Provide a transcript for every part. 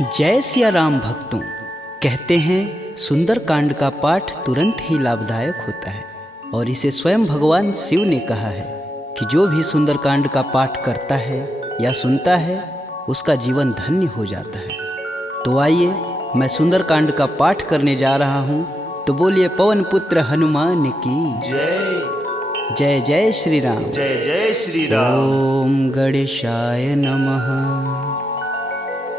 जय सिया राम भक्तों। कहते हैं सुंदरकांड का पाठ तुरंत ही लाभदायक होता है और इसे स्वयं भगवान शिव ने कहा है कि जो भी सुंदरकांड का पाठ करता है या सुनता है उसका जीवन धन्य हो जाता है। तो आइए मैं सुंदरकांड का पाठ करने जा रहा हूँ, तो बोलिए पवन पुत्र हनुमान की जय जय। जय श्री राम। जय जय श्री राम। ओम गणेशाय नमः।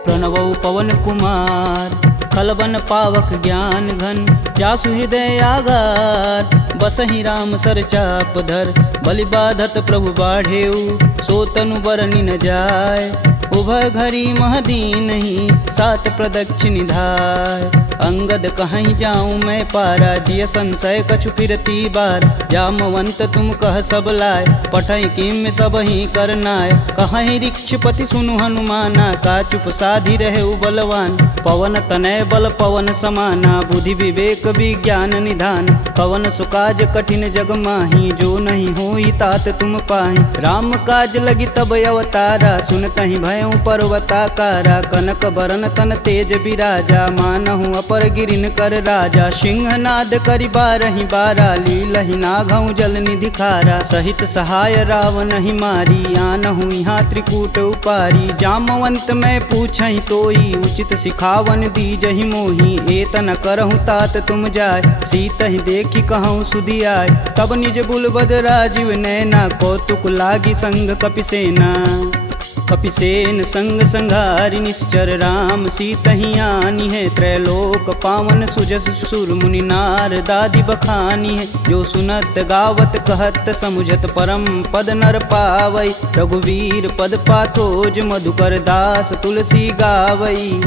प्रणवौ पवन कुमार खलबन पावक ज्ञान घन, जासु हृदय आगार बसहि राम सर चाप धर। बलि बाधत प्रभु बाढ़ेऊ, सो तनु बरनि न जाय। उभय घरी महदीन ही, सात प्रदक्षिण धाय। अंगद कहीं जाऊं मैं पारा, जिय संशय कछु फिरती बार। जामवंत तुम कह सब लाय, पठई किम सब ही करनाय। कहीं ऋक्षपति सुनु हनुमाना, का चुप साधि रहे बलवान। पवन तनय बल पवन समाना, बुद्धि विवेक विज्ञान निधान। पवन सुकाज कठिन जग माही, जो नहीं होई तात तुम पाही। राम काज लगी तब अवतारा, सुनतहि भयउ पर्वताकारा। कनक बरन तन तेज बिराजा, मानहु अपर गिरिन कर राजा। सिंहनाद करि बारहि बारा, लीलहि नाघउ जल निधि खारा। सहित सहाय रावण ही मारी, आनहु यहाँ त्रिकूट उपारी। जामवंत मैं पूछहि तोई, उचित सिखावन दीजहि मोही। एतन करहु तात तुम जाय, सीतहि देखि कहूँ सुधियाय। तब निज बुलबद राजीव नैना, कौतुक लागी संग कपिसेना। कपिसेन संग संघारि निश्चर, राम सीतहि आनी है। त्रैलोक पावन सुजस सुर मुनि नार, दादी बखानी है। जो सुनत गावत कहत समुझत, परम पद नर पावई। रघुवीर पद पाथोज, मधुकर दास तुलसी गावई।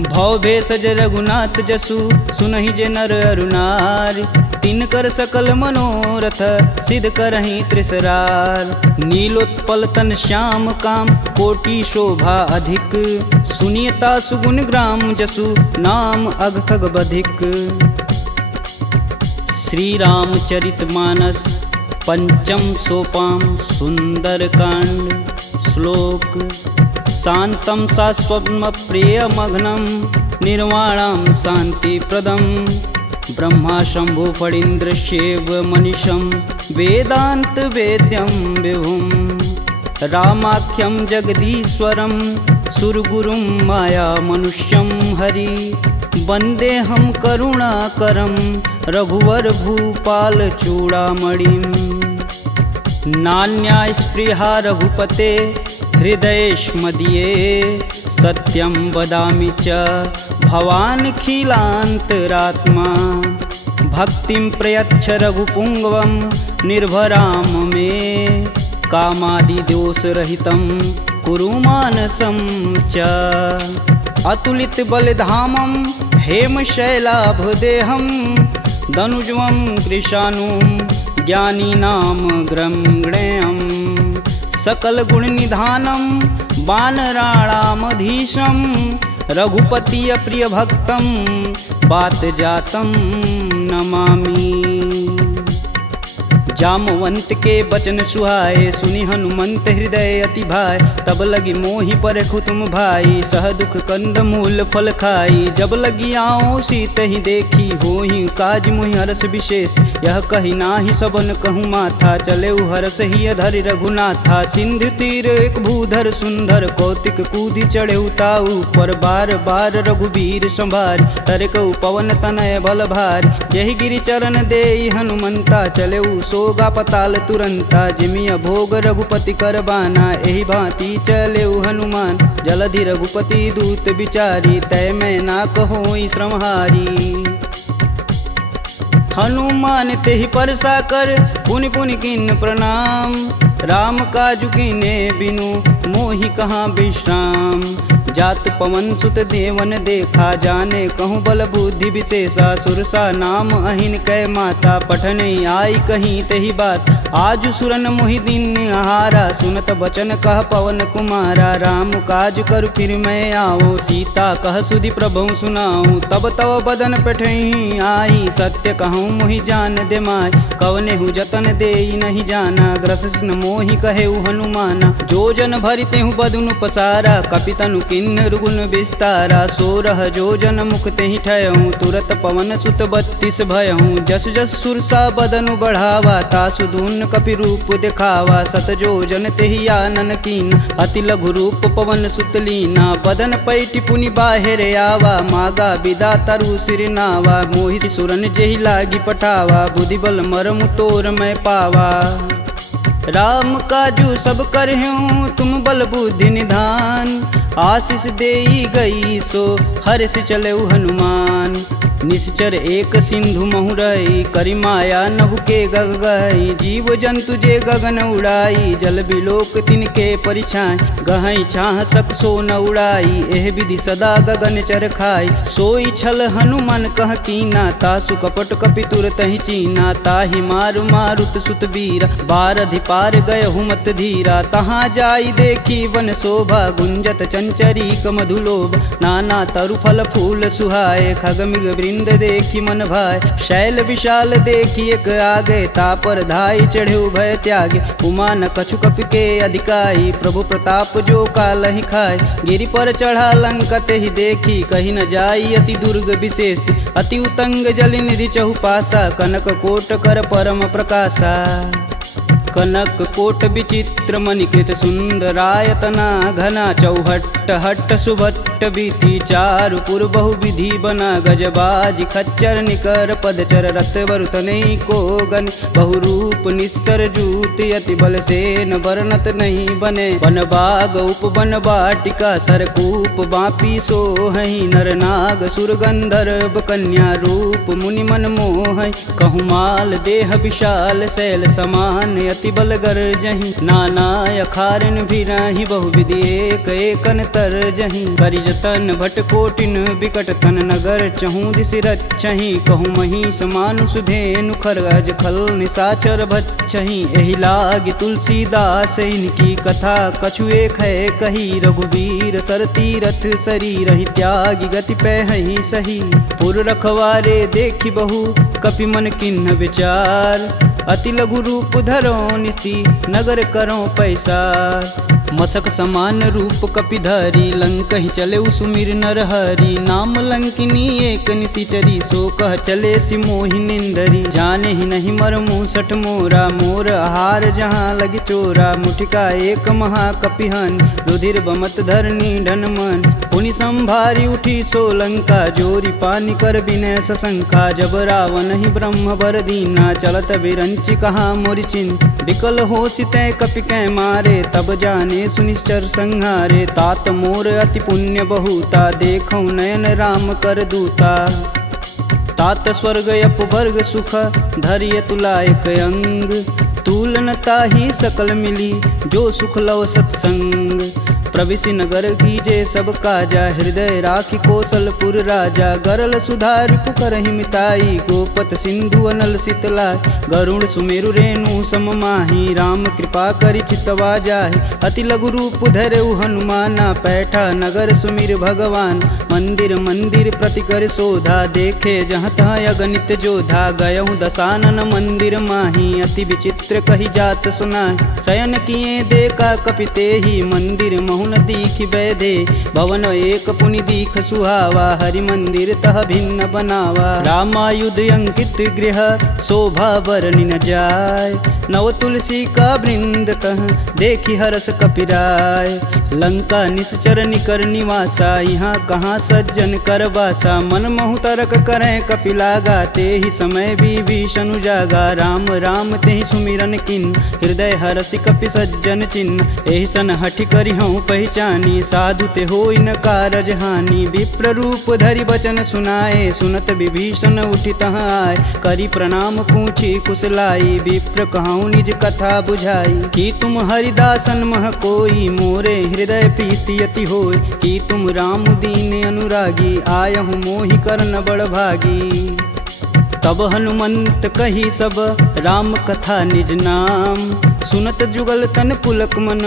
भव भेषज रघुनाथ जसु, सुनहि जे नर अरु नारी। तिनकर सकल मनोरथ, सिद्ध करहि त्रिसरार। नीलोत्पल तन श्याम काम, कोटि शोभा अधिक। सुनियता सुगुण ग्राम जसु, नाम अघ खग बधिक। श्री रामचरित मानस पंचम सोपान सुंदरकांड। श्लोक शांतं शाश्वतं प्रियमघ्नं, निर्वाणं शांतिप्रदं। ब्रह्मा शंभु फणीन्द्रशैव मनीषं, वेदांत वेद्यं विभुं। रामाख्यं जगदीश्वरं, सुरगुरुं माया मनुष्यं हरि। वन्देऽहं करुणाकरं, रघुवर भूपाल चूड़ामणिं। नान्या स्पृहा रघुपते, हृदयेष्मदीये। सत्यं वदामि च भवानखिलान्तरात्मा। भक्तिं प्रयच्छ रघुपुङ्गवं, निर्भरां मे। कामादिदोषरहितं कुरु मानसं च। अतुलित बलधामं हेमशैलाभदेहं, दनुजं कृशानुं ज्ञानिनां ग्रम्गणेयम्। सकल गुण निधानं वानराणामधीशं, रघुपति प्रिय भक्तं बात जातं नमामि। जामवंत के बचन सुहाए, सुनि हनुमंत हृदय अति भाय। तब लगी मोहि परखु तुम भाई, सह दुख कंद मूल फल खाई। जब लगी आओ सीत ही देखी, होहि काज मुहि हरस विशेष। यह कही नाही सबन कहूँ माथा, चले हरस ही अधरि रघुनाथा। सिंधु तीर एक भूधर सुंदर, कौतिक कूदि चढ़े ताऊ पर। बार बार रघुवीर संभार, तरकऊ पवन तनय बल भार। यही गिरि चरण देई हनुमंता, चले सोगा पताल तुरंता। जिमिय भोग रघुपति कर बाना, एहि भांति चले हनुमान। जलधि रघुपति दूत विचारी, तय मैं ना कहोई श्रमहारी। हनुमान तेहि परसा कर, पुनि पुनि किन्न प्रणाम। राम काजु कीन्हे बिनु, मोहि कहाँ विश्राम। जात पवन सुत देवन देखा, जाने कहूँ बल बुद्धि विशेषा। सुरसा नाम अहिन कै माता, पठन आई कहीं तही बात। आज सुरन मोहि दिन आहारा, सुनत बचन कह पवन कुमारा। राम काज कर फिर मैं आओ, सीता कह सुधि प्रभु सुनाऊं। तब तव बदन पठही आई, सत्य कहूँ मोहि जान दे माय। कवने हु जतन देई नहीं जाना, ग्रसिन मोहि कहेउ हनुमाना। जो जन भरिते हूँ बदनु पसारा, कपितनु किन्नर गुण विस्तारा। 16 जो जन मुख तेहि ठयहूँ, तुरत पवन सुत 32 भयहूँ। जस जस सुरसा बदनु बढ़ावा, तासु दून कपि रूप दिखावा। 7 जो जन तेहि आनन कीन, अति लघु रूप पवन सुत लीना। बदन पैठि पुनि बाहिर आवा, मागा बिदा तरु सिर नावा। मोहि सुरन जेहि लागी पठावा, बुद्धि बल मरमु तोर मैं पावा। राम काजू सब करहूँ तुम बल बुद्धि निधान, आशीष देई गई सो हर्ष चले हनुमान। निश्चर एक सिंधु महुरई, करि माया नभ के गग गई। जीव जंतु जे गगन उड़ाई, जल बिलोक तिनके परिछाई। गहई छाह सक सो न उड़ाई, एह विधि सदा गगन चर खाई। सोई छल हनुमान कह कीना, तासु कपट कपि तुरत ही चीना। ताहि मारु मारुत सुत वीर, बारधि पार गय हुमत धीरा। तहाँ जाई देखी वन शोभा, गुंजत चंचरीक मधुलोभ। नाना तरु फल फूल सुहाए, खगमिग वृंद देखी मन भाय। शैल विशाल देखी एक आगे, तापर धाई चढ़े भय त्यागे। उमा न कछु कपि के अधिकाई, प्रभु प्रताप जो कालहि खाय। गिरि पर चढ़ा लंका तेहि देखी, कही न जाई अति दुर्ग विशेष। अति उतंग जल निधि चहुपासा, कनक कोट कर परम प्रकाशा। कनक कोट विचित्र मणिकृत सुंदरायतना घना। चौहट्ट हट्ट सुभट्ट बीती, चारु पुर बहु विधि बना। गजबाज खच्चर निकर पदचर, रत वरुतनई को गन। बहुरूप निश्चर जूति, अति बल सेन वर्णत नहीं बने। वन बाग उपवन बाटिका, सरकूप बापी सोहई। नर नाग सुर गंधर्व कन्या, रूप मुनि मन मोहई। कहु माल देह विशाल, शैल समान अति बल गरजहि। नाना अखारन भिराहि, बहुविधि एक एकन तरजहि। करि जतन भट कोटिन बिकट तन, नगर चहु दिस रचहि। कहु महिष मानुष धेनु, खरगज खल निशाचर भक्षहि। एहि लागी तुलसीदास इनकी कथा, कछु एक है कही। रघुवीर सर तीरथ शरीर, ही त्यागी गति पैहि सही। पुर रखवारे देखी बहु, कपि मन किन्ह विचार। अति लघु रूप धरो निसी, नगर करो पैसार। मसक समान रूप कपिधरी, लंक ही चले सुमिर नर हरि। नाम लंकिनी एक निशिचरी, सो कह चले सि मोहि निंदरी। जाने ही नहीं मर मूसठ मोरा, मोर आहार जहाँ लगी चोरा। मुठिका एक महा कपिहन, रुधिर बमत धरनी ढन मन। पुनि संभारी उठी सो लंका, जोरी पानी कर बिनय सशंका। जब रावण ही ब्रह्म बर दीना, चलत बिरंचि कहा मोरि चिन्ह। विकल हो सितै कपि कै मारे, तब जाने सुनिश्चर संहारे। तात मोर अति पुण्य बहुता, देखौ नयन राम कर दूता। तात स्वर्ग अपवर्ग सुख, धरिय तुलायक अंग। तुलन ताहि सकल मिली, जो सुख लव सत्संग। प्रविशि नगर कीजे सब काजा, हृदय राखि कौशलपुर राजा। गरल सुधार पुकरहि मिताई, गोपत सिंधु अनल शीतलाय। गरुड़ सुमेरु रेणु सम माही, राम कृपा करि चितवा जाहि। अति लघु रूप धरऊ हनुमाना, पैठा नगर सुमिर भगवान। मंदिर मंदिर प्रति कर शोधा, देखे जहाँ तहाँ अगणित जोधा। गयहु दशानन मंदिर माही, अति विचित्र कही जात सुनाय। शयन किए देखा कपि तेहि, मंदिर महुन दीख बैधे। भवन एक पुनि दीख सुहावा, हरि मंदिर तह भिन्न बनावा। रामायुध अंकित गृह, शोभा बरनि न जाय। नव तुलसी का वृंद तह, देखी हरस कपिराय। लंका निश्चर निकर निवासा, यहाँ कहाँ सज्जन कर बासा। मन महु तरक करें कपिलागा, तेहि समय विभीषण जागा। राम राम तेहि सुमिरन किन, हृदय हरसि कपि सज्जन चिन्ह। एहि सन हठि करि हूँ पहचानी, साधु ते होई न कारज हानि। विप्र रूप धरि बचन सुनाए, सुनत विभीषण उठि तहाँ आए। करि प्रणाम पूछी कुशलाई, विप्र कहूँ निज कथा बुझाई। कि तुम हरिदासन मह कोई, मोरे हृदय प्रीति अति होय। कि तुम राम दीन अनुरागी, आयहु मोहि करन बड़ भागी। तब हनुमंत कही सब राम कथा निज नाम। सुनत जुगल तन पुलक मन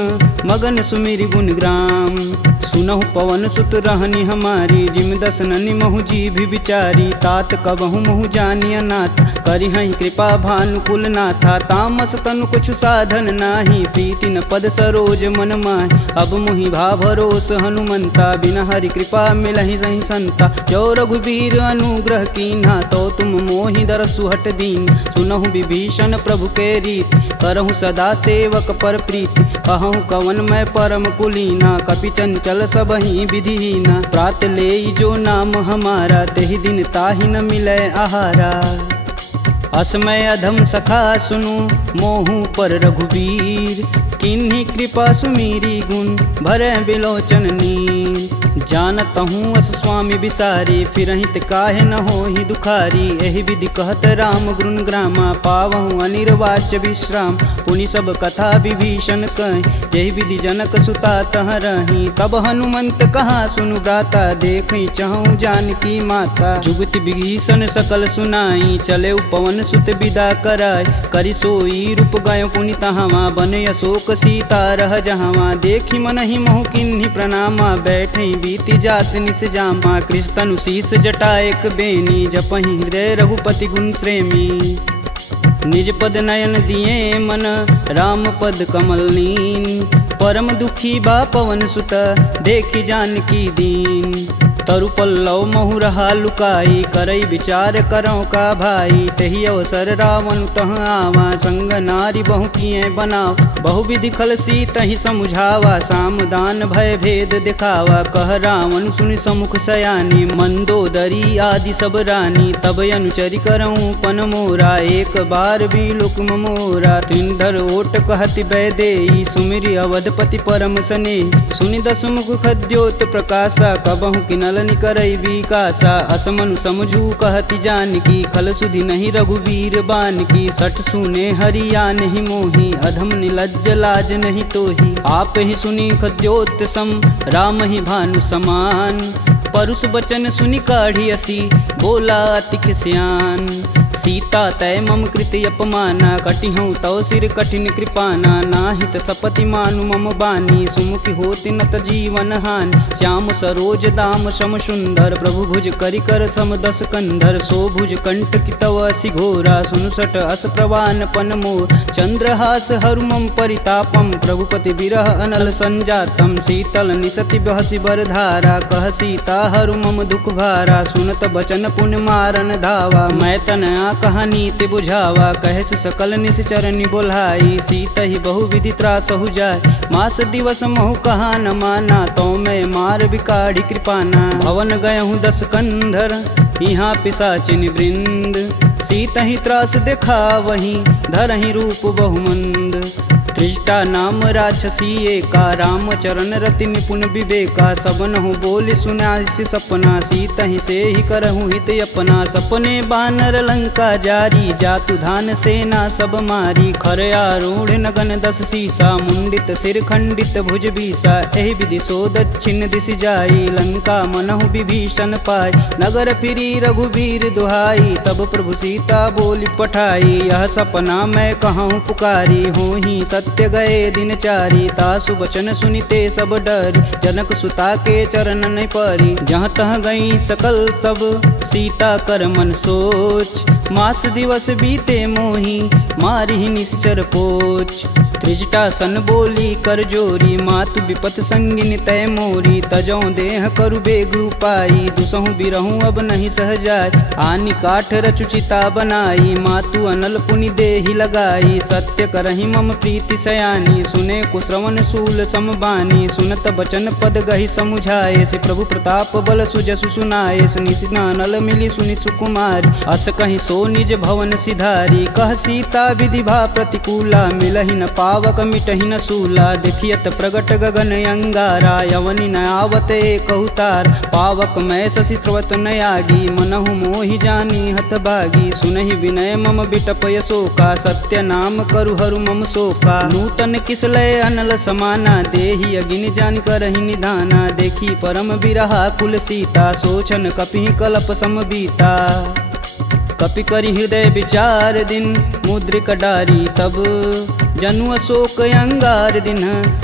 मगन सुमिरि गुण ग्राम। सुनहु पवन सुत रहनी हमारी जिम दसननि महु जी भी विचारी। तात कबहु महु जानिय नाथ करिहहि कृपा भानुकुल नाथा। तामस तनु कुछु साधन नाही प्रीति न पद सरोज मन माहि। अब मुहि भा भरोस हनुमंता बिन हरि कृपा मिलहि सहि संता। जो रघुबीर अनुग्रह कीन्हा तो तुम मोहि दरसु हट दीन। सुनहु विभीषण प्रभु के रीति करहु सदा सेवक पर प्रीति। कहूँ कवन मैं परम कुलीना कपि चंचल सबहि विधिहीना। प्रात लेई जो नाम हमारा तेहि दिन ताहि न मिलै आहारा। असमय अधम सखा सुनु मोहु पर रघुबीर। किन्हीं कृपा सुमीरी गुण भरै बिलोचन नीर। जानत हूँ अस स्वामी बिसारी फिरहित काहे न होहि दुखारी। एहि विधि कहत राम गुण ग्रामा पावहु अनिर्वाच्य विश्राम। पुनि सब कथा विभीषण कहि जेहि विधि जनक सुता तह रही। तब हनुमंत कहा सुनु भ्राता देखहि चहु जानकी माता। जुगति विभीषण सकल सुनाई चले पवन सुत विदा कराय। करि सोई रूप गयो पुनि तहावा बन अशोक सीता रह जहावा। देखि मनहि मोहु किन्हीं प्रणामा बैठे बीति जात निस जामा। कृष्ण शीस जटा एक बेनी जपहि हृदय रघुपति गुण श्रेमी। निज पद नयन दिए मन राम पद कमल नीन। परम दुखी बा पवन सुत देखि जानकी दीन। तरु पल्लव महु रहा लुकाई करई विचार करौ का भाई। तही अवसर रावण तह आवा संग नारी बहु किए बनाव। बहु विधि खल सी तही समुझावा साम दान भय भेद दिखावा। कह रावण सुनि समुख सयानी मंदोदरी आदि सब रानी। तब अनुचरि करऊँ पन मोरा एक बार भी लुक मोरा। त्रिंधर ओट कहति बैदेई सुमिरि अवधपति परम स्नेही। सुनि दसमुख खद्योत प्रकाशा कबहु किनल करई विकासा। असमनु समझू कहति जानकी खल सुधि नहीं रघुबीर बान की। सठ सुने हरिया नहीं मोही अधम निलज्ज लाज नहीं तोही। आप ही सुनी खद्योत सम राम ही भानु समान। परुष बचन सुनि काढ़ी असी बोला अति खिसियान। सीता तय मम कृति अपमाना कटिहूँ तव सिर कठिन कृपाना। नाहित सपति मानु मम बानी सुमुखि होति नत जीवन हानि। श्याम सरोज दाम सम सुंदर प्रभु भुज करि कर सम दस कंधर। सो भुज कंठ की तव असि घोरा सुनुसट अस प्रवान पन मोर। चंद्रहास हरु मम परितापम प्रभुपति बिरह अनल संजातम। शीतल निसति बहसि बर धारा कह सीता हरु मम दुख भारा। सुनत बचन पुन मारन धावा मैं तन कहानी ते बुझावा। कहस सकल निश्चरनि बोलाई सीत ही बहु विधि त्रास हो जाय। मास दिवस महु कहा न माना तो मैं मार बिकाढ़ी कृपाना। भवन गयहूँ दस कंधर यहाँ पिशाचिन वृंद। सीत ही त्रास देखा वहीं धरहि रूप बहुमंद। त्रिजटा नाम राक्षसी एका राम चरण रति निपुण विवेका। सबनहु बोल सुनासि सपना सीत ही से ही करहु हित अपना। सपने बानर लंका जारी जातु धान सेना सब मारी। खर आरूढ़ नगन दस सीसा मुंडित सिर खंडित भुज बीसा। एहि विधि सो दक्षिण दिश जाई लंका मनहु विभीषण पाय। नगर फिरी रघुबीर दुहाई तब प्रभु सीता बोली पठाई। यह सपना मैं कहूँ पुकारी हूँ ही सत्य गए दिन चारी। तासु बचन सुनिते सब डरी जनक सुता के चरण नहीं परी। जहाँ तह गई सकल तब सीता कर मन सोच। मास दिवस बीते मोही मारी निश्चर पोच। त्रिजटा सन बोली कर जोरी मातु विपत संगिन तय मोरी। तजौ देह करु बेग उपाई दुसहु बिरहूँ अब नहीं सह जाय। आनि काठ रचुचिता बनाई मातु अनल पुनि देहि लगाई। सत्य करहि मम प्रीति सयानी सुने कुश्रवण शूल समबानी। सुनत बचन पद गहि समुझाए से प्रभु प्रताप बल सुजसु सुनाए। निशिना नल मिली सुनि सुकुमारी अस कहीं सो निज भवन सिधारी। कह सीता विधि भा प्रतिकूला मिलहि न पावक मिटहि न सूला। देखियत प्रगट गगन अंगारा यवनि न आवत एक अवतार। पावक मैं शशि स्रवत न आगी मनहु मोहि जानी हत भागी। सुनहि विनय मम बिटपय शोका सत्य नाम करु हरु मम शोका। नूतन किसलय अनल समाना देहि अगिन जान करहि निधाना। देखी परम बिरहा कुल सीता सोचन कपिहि कलप सम बीता। कपि करि हृदय विचार दिन मुद्रिक डारी तब जनु अशोक अंगार दिन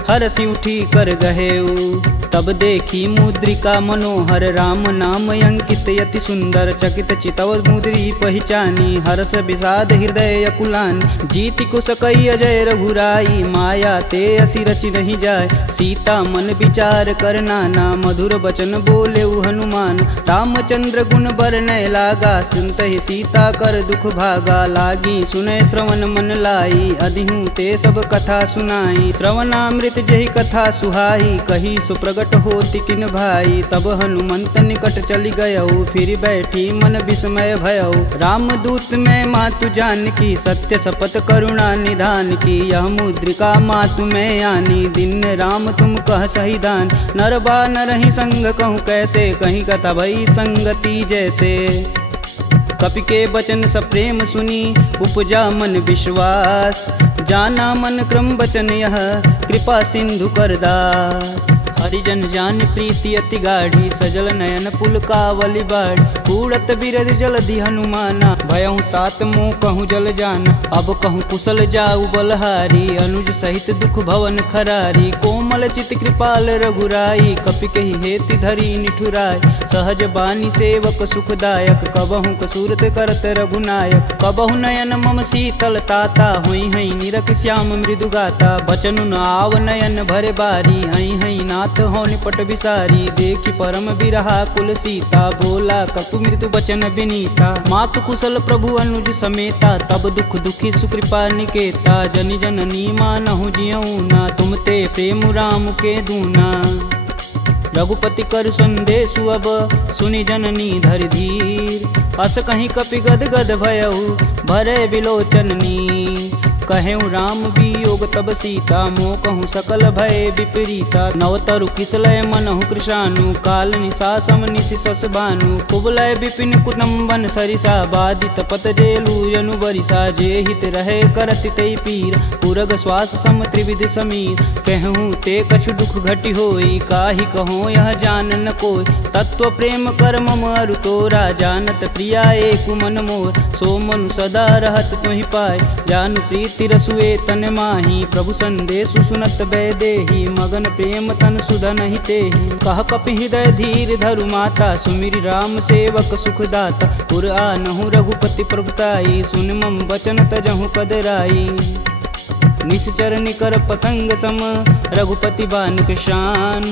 हरसि उठी कर गहेऊ। तब देखी मुद्रिका मनोहर राम नाम अंकित यति सुंदर चकित चितव मुद्री पहचानी हर्ष विषाद हृदय अकुलान जीति को सकई अजय रघुराई माया ते असि रचि नहीं जाय सीता मन विचार कर नाना मधुर बचन बोले हनुमान रामचंद्र गुण बरनय लागा सुनत ही सीता कर दुख भागा लागी सुनय श्रवण मन लाई अधिहूँ ते सब कथा सुनाई श्रवणामृत जही कथा सुहाई कही सुप्रगट होति किन भाई। तब हनुमंत निकट चली गयऊ फिर बैठी मन विस्मय भयऊ रामदूत में मातु जानकी सत्य शपथ करुणा निधान की यह मुद्रिका मातु में आनी दिन राम तुम कह सही दान नर बा नरहि संग कहूँ कैसे कहीं कथा भई संगति जैसे। कपि के बचन सप्रेम सुनी उपजा मन विश्वास जाना मन क्रम बचन यह कृपा सिंधु करदा हरिजन जान प्रीति अति गाढ़ी सजल नयन पुलकावली बाढ़ उड़त बिरद जलधि हनुमाना भयहु तात मोह कहूँ जल जान अब कहूँ कुशल जाऊ बलहारी अनुज सहित दुख भवन खरारी कोमल चित कृपाल रघुराई कपि कही हेति धरी निठुराय सहज बानी सेवक सुखदायक कबहु कसूरत करत रघुनायक कबहु नयन मम शीतल ताता हुई हई निरख श्याम मृदु गाता बचनु न आव नयन भरे बारी हई हई नाथ हो निपट विसारी देखी परम बिरहा कुल सीता बोला कपि मृदु बचन विनीता मातु कुशल प्रभु अनुज समेता तब दुख दुखी सुकृपा निकेता जनि जननी मानहु जियऊ ना तुम ते प्रेम राम के दूना। रघुपति कर संदेशु अब सुनि जननी धरि धीर अस कहीं कपि गद गद भयऊ भरे बिलोचननी कहेऊ राम वियोग तब सीता मोह कहूँ सकल भय विपरीता नवतरु किसलय मनहु कृशानु काल निशा सम निशि सस भानु कुबलय विपिन कुटुम्बन सरिसा बाधित पत जेलु जनु बरिसा जे हित रहे करति तै पीर पुरग श्वास सम त्रिविध समीर कहूँ ते कछु दुख घटि होई काहि कहो यह जान न कोय तत्व प्रेम कर मम अरु तोरा जानत प्रिया एक मन मोर सो मनु सदा रहत तुहि पाय जानु प्रीति रसुए तन माही प्रभु संदेशु सुनत बैदेही मगन प्रेम तन सुधन ही तेहि कह कपि हृदय धीर धरु माता सुमिरि राम सेवक सुखदाता पुर आनहु रघुपति प्रभुताई सुन मम बचन तजहु कदराई निश्चर निकर पतंग सम रघुपति बानिक शान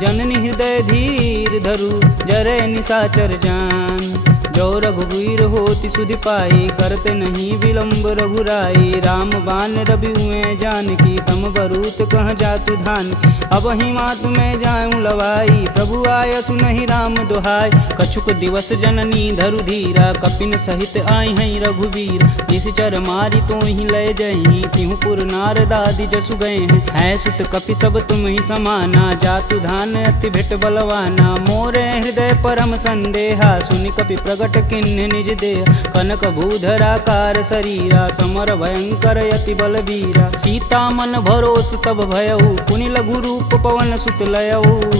जननी हृदय धीर धरु जरे निशाचर जान जो रघुवीर होति सुधि पाई करते नहीं विलम्ब रघुराई राम बान रवि हुए जानकी तम बरूत कह जातु धान अब ही मातु में जाऊं लवाई प्रभु आय सुनहि राम दुहाई कछुक दिवस जननी धरु धीरा कपिन सहित आई हैं रघुवीर निश्चर मारी तो ही लय जही तिहु पुर नारदादि जसु गए हैं सुत कपि सब तुम ही समाना जातु धान अति भेट बलवाना मोरे हृदय परम संदेहा सुनि कपि प्रगट किन्ह निज देह कनक भूधराकार शरीरा समर भयंकर यति बलबीरा सीता मन भरोस तब भयऊ पुनि लघु रूप पवन सुत लयऊ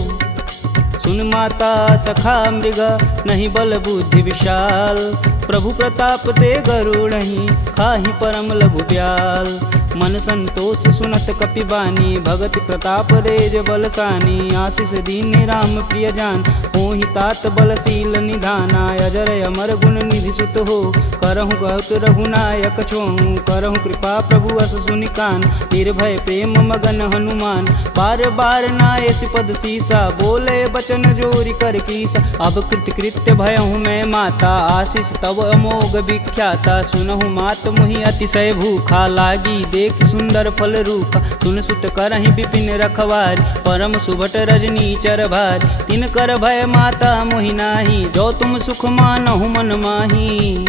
सुन माता सखा मृग नहीं बल बुद्धि विशाल प्रभु प्रताप ते गरुड़हि खाहि परम लघु ब्याल मन संतोष सुनत कपि बानी भगति प्रताप रेज बलसानी आशीष दीन राम प्रिय जान होहि तात बलशील निधाना अजर अमर गुण निधि सुत हो करहु कहत रघुनायक छोहु करहु कृपा प्रभु अस सुनिकान निर्भय प्रेम मगन हनुमान बार बार नायस पद सीसा बोले बचन जोरी कर कीसा अब कृत्य भयहु मैं माता आशीष तब अमोघ विख्याता सुनहु मात मुहि अतिशय भूखा लागी देख सुंदर फल रूप सुन सुत करहि विपिन रखवार परम सुभट रजनी चर भार तिन कर भय माता मोहि नाही जो तुम सुख मानहु मन माही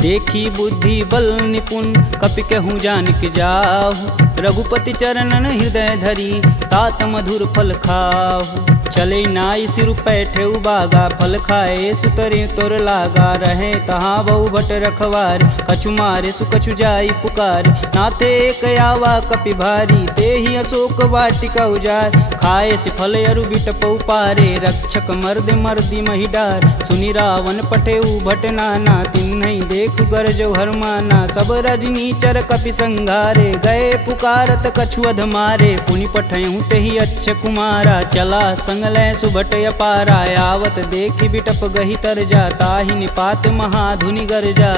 देखी बुद्धि बल निपुण कपि कहूँ जानिक जाहु रघुपति चरणन हृदय धरी तात मधुर फल खाहु चले नाई सिर पैठे बागा फल खाए सुतरे तोर लागा रहे तहाँ बहु भट रखवार कछु मारे सुकछु जाई पुकार नाथे एक आवा कपि भारी ते ही अशोक वाटिका उजार खाए सिफल अरु बिटपौ पारे, रक्षक मर्द मर्दी महिडार। सुनि रावण पटेऊ भट नाना, तिन्हई देखु गरजौ हरमाना। सब रजनीचर कपि संघारे, गए पुकारत कछु अध मारे। पुनि पठयहु तेहि अच्छ कुमारा, चला संग लै सुभट अपारा। आवत देखि बिटप गहि तरजा, ताहि निपात महाधुनि गरजा।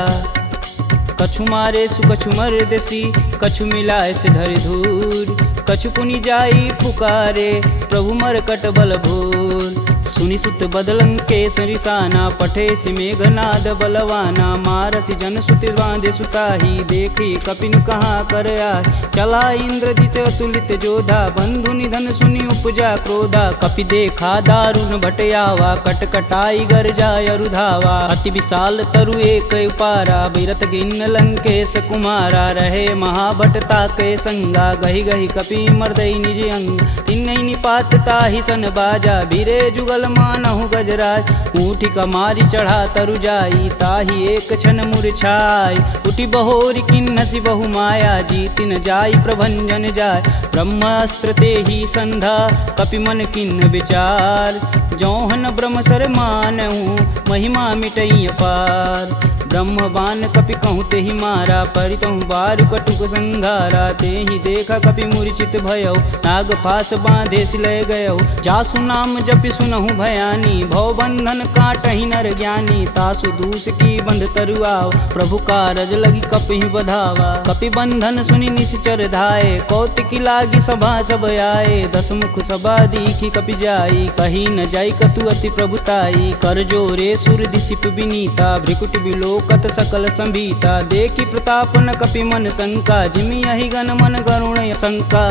कछु मारे सु कछु मर्दसी, कछु मिलाए से धरि धूर। कछु पुनि जाई पुकारे, प्रभु मरकट बल भूर। सुनि सुत बदलंकेश रिसाना, पठे सि मेघनाद बलवाना। मारसि जन सुति बांधे सुताही, देखी कपिन कहाँ कर आए। चला इंद्रजित अतुलित जोधा, बंधु निधन सुनि उपजा क्रोधा। कपि देखा दारुण भटयावा, कटकटाई गरजा अरुधावा। अति विशाल तरु एक उपारा, बिरत गिन्न लंकेश कुमारा। रहे महाभटता के संगा, गहि गहि कपि मर्दई निज अंग। तिन्हई निपात ताहि सन बाजा, भीरे जुगल मानहु गजराज। ऊँठी कमारी चढ़ा तरु जाई, ताहि एक क्षण मूर्छाई। उठि बहोरी किन्नसी बहु माया, जीति न जाई प्रभंजन जाय। ब्रह्मास्त्र तेहि संधा, कपि मन किन्न विचार। जौहन ब्रह्म सर मानहु, महिमा मिटई अपार। ब्रह्म बान कपि कहूँ तेहि मारा, परितहु बारु कटुक संघारा। तेहि देखा कपि मूर्छित भयउ, नाग पास बांधे सिलय गयउ। जासु नाम जपि सुनहु भयानी, भव बंधन काटहि नर ज्ञानी। तासु दूस की बंध तरुआव, प्रभु कारज लगी कपि बधावा। कपि बंधन सुनि निश्चर धाये, कौतिकी लागी सभा सब आए। दस मुख सभा दीखी कपि जाई, कही न जाई कतु अति प्रभुताई। कर जोरे सुर दिसिप विनीता, भ्रिकुट बिलोकत सकल संभीता। देखी प्रताप न कपि मन शंका, जिमि यही गण मन गरुण शंका।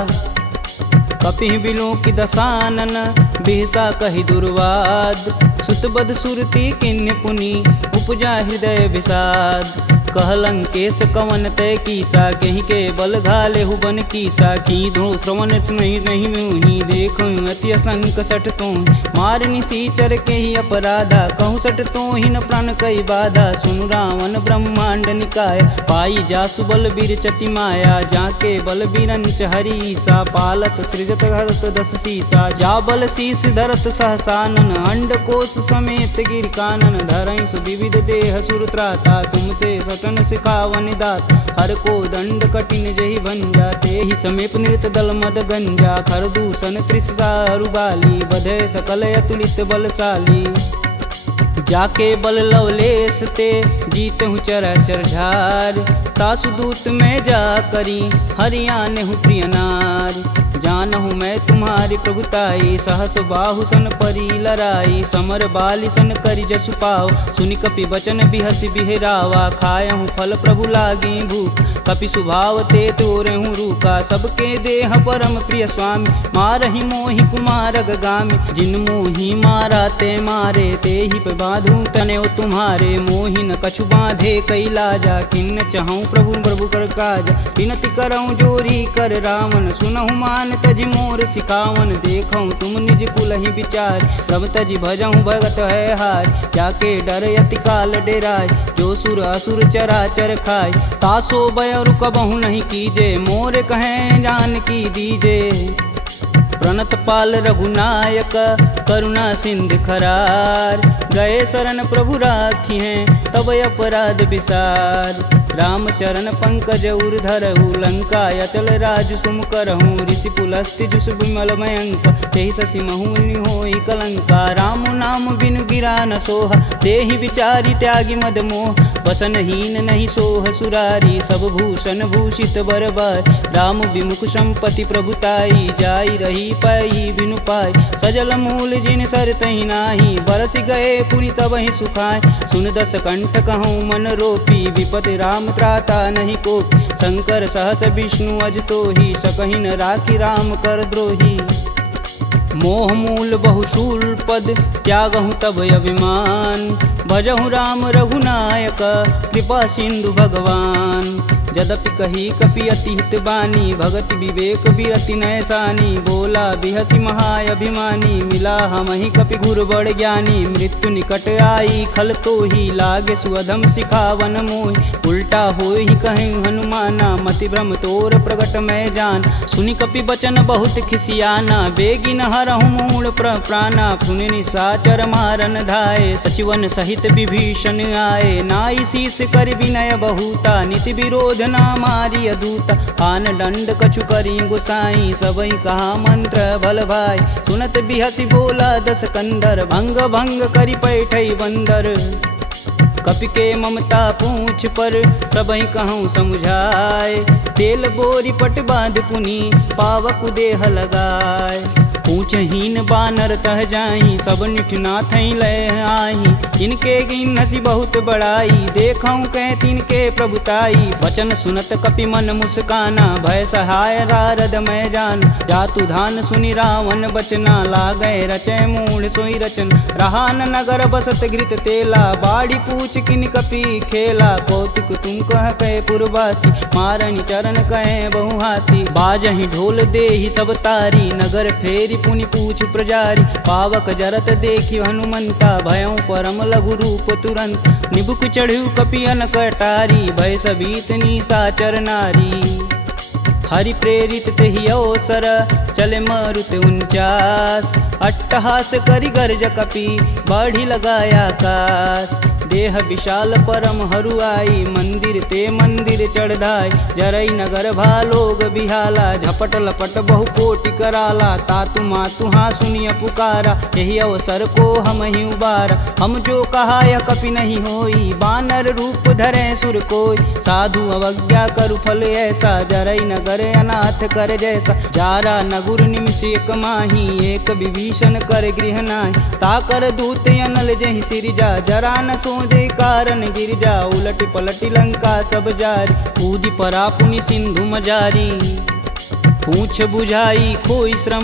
कपि बिलों की दसानन, बिहसा कहि दुर्वाद। सुतबद सुरती किन्य पुनि, उपजा हृदय विषाद। कहलंकेश कवन तय कीसा, कहीं के बल घाले हुबन कीसा। की धो श्रवण नहीं नहीं मुहि, देखो अति असंक सठ तो। मार निसीचर के ही अपराधा, कहूँ सठ तो ही न प्राण कई बाधा। सुनु रावण ब्रह्मांड निकाय, पाई जासु बल बीर चति माया। जाके बल बीरंच हरीसा, पालत सृजत हरत दस सीसा। जा बल शीस धरत सहसानन, अंड कोश समेत गिर कानन। धरई सुविविध देह सुर त्राता, तुमसे सटन सिखावन दात। हर को दंड कठिन जहि भंजा, तेहि समीप नृत दल मद गंजा। खरदूषण त्रिसारु बाली, बधे सकल अतुलित बलशाली। जाके बल लवलेश ते, जीतहु चराचर झार। तासु दूत में जा करी, हरियाने हूँ प्रिय नार। जानहु मैं तुम्हारी प्रभुताई, सहस बाहु सन परी लराई। समर बाली सन करि जसु पाव, सुनि कपि बचन बिहसि बिहरावा। खायहु फल प्रभु लागी भूख, कपि सुभाव ते तोरहु रूखा। सबके देह परम प्रिय स्वामी, मारहि मोहि कुमार गामी। जिन मोहि मारा ते मारे, तेहि पे बांधु तने तुम्हारे। मोहि न कछु बांधे कैलाजा, किन्न चहु प्रभु प्रभु कर काज। विनति करऊँ जोरी कर रावण, सुनहु मान तजि मोर सिखावन। देखऊँ तुम निज कुलहि विचार, प्रभ तजि भजहु भगत है हार। जाके डर यति काल डेराय, जो सुर असुर चराचर खाय। तासो भय रुकबहु नहीं कीजे, मोर कहें जान की दीजे। प्रणत पाल रघुनायक, करुणा सिंध खरार। गए शरण प्रभु राखी हैं, तब अपराध विसार। रामचरण पंकज उर धरहु, लंका अचल राजु सुम करहूँ। ऋषि पुलस्ति जुस विमल मयंक, तेहि शशि महुनि होई कलंका। राम नाम बिनु गिरा न सोहा, देहि विचारी त्यागी मद मोह। वसनहीन नहीं सोह सुरारी, सब भूषण भूषित बरबार। राम विमुख संपत्ति प्रभुताई, जाई रही पाई बिनु पाई। सजल मूल जिन सर तहि नाही, बरस गए पुनि तबहि सुखाय। सुन दस कंठ कहूँ मन रोपी, विपति राम त्राता नहीं कोपी। शंकर सहस विष्णु अज तोहि, सकहि न राखी राम कर द्रोही। मोह मूल बहुशूल पद, त्यागहु तब अभिमान। भजहु राम रघुनायक, कृपा सिंधु भगवान। यद्यपि कही कपि अति हित बानी, भगति विवेक बिरति नैसानी। बोला बिहसी महाअभिमानी, मिला हमहि कपि गुर बड़ ज्ञानी। मृत्यु निकट आई खल तो ही, लागे सुअधम सिखावन मोहि। उल्टा होई कहीं हनुमाना, मति भ्रम तोर प्रगट मैं जान। सुनि कपि बचन बहुत खिसियाना, बेगिन हरहु मूल प्राणा। सुनि निशाचर मारन धाये, सचिवन सहित विभीषण आए। नाई शीस कर विनय बहुता, नीति विरोध ना मारी अदूता। आन दंड कछु करी गुसाई, सबई कहा मंत्र भल भाई। सुनत बिहसी बोला दस कंदर, भंग भंग करि पैठई बंदर। कपि के ममता पूछ पर, सबई कहूँ समझाए। तेल बोरी पट बांध पुनी, पावक देह लगाए। पूछहीन बानर तह जाही, सब निठना थई लय आही। इनके गिन हसी बहुत बड़ाई, देखऊँ कह तिनके प्रभुताई। वचन सुनत कपि मन मुस्काना, भय सहाय रारद मैं जान। जातु धान सुनि रावण बचना, लागय रचय मूढ़ सोई रचन। रहान नगर बसत घृत तेला, बाड़ी पूछ किन कपि खेला। कौतुक तुम कह कहे पुरवासी, मारणी चरण कहे बहुहासी। बाजहि ढोल देहि सब तारी, नगर फेरी पुनि पूछ प्रजारी। पावक जरत देखि हनुमंता, भयउ परम लघु रूप तुरंत। निबुक चढ़ू कपियन कटारी, भय सबीत निशाचर नारी। हरि प्रेरित तेहि अवसर, चले मारुत 49। अट्टहास करि गर्ज कपि, बाढ़ी लगाया आकाश। देह विशाल परम हरुआई, मंदिर ते मंदिर चढ़ाई। जरई नगर भालोग बिहाला, झपट लपट बहु कोटि कराला। तातु मातु हाँ सुनिय पुकारा, यही अवसर को हम ही उबारा। हम जो कहा यह कपि नहीं होई, बानर रूप धरे सुर कोई। साधु अवज्ञा करु फल ऐसा, जरई नगर अनाथ कर जैसा। जारा नगुर निमिष एक माही, एक विभीषण कर गृह नाहि। ताकर दूत अनल जहि सिरजा, जरा न सोजे कारण गिरजा। उलटि पलटि लंका सब जारी, कूदि परा पुनि सिंधु मजारी। पूछ बुझाई खोई श्रम,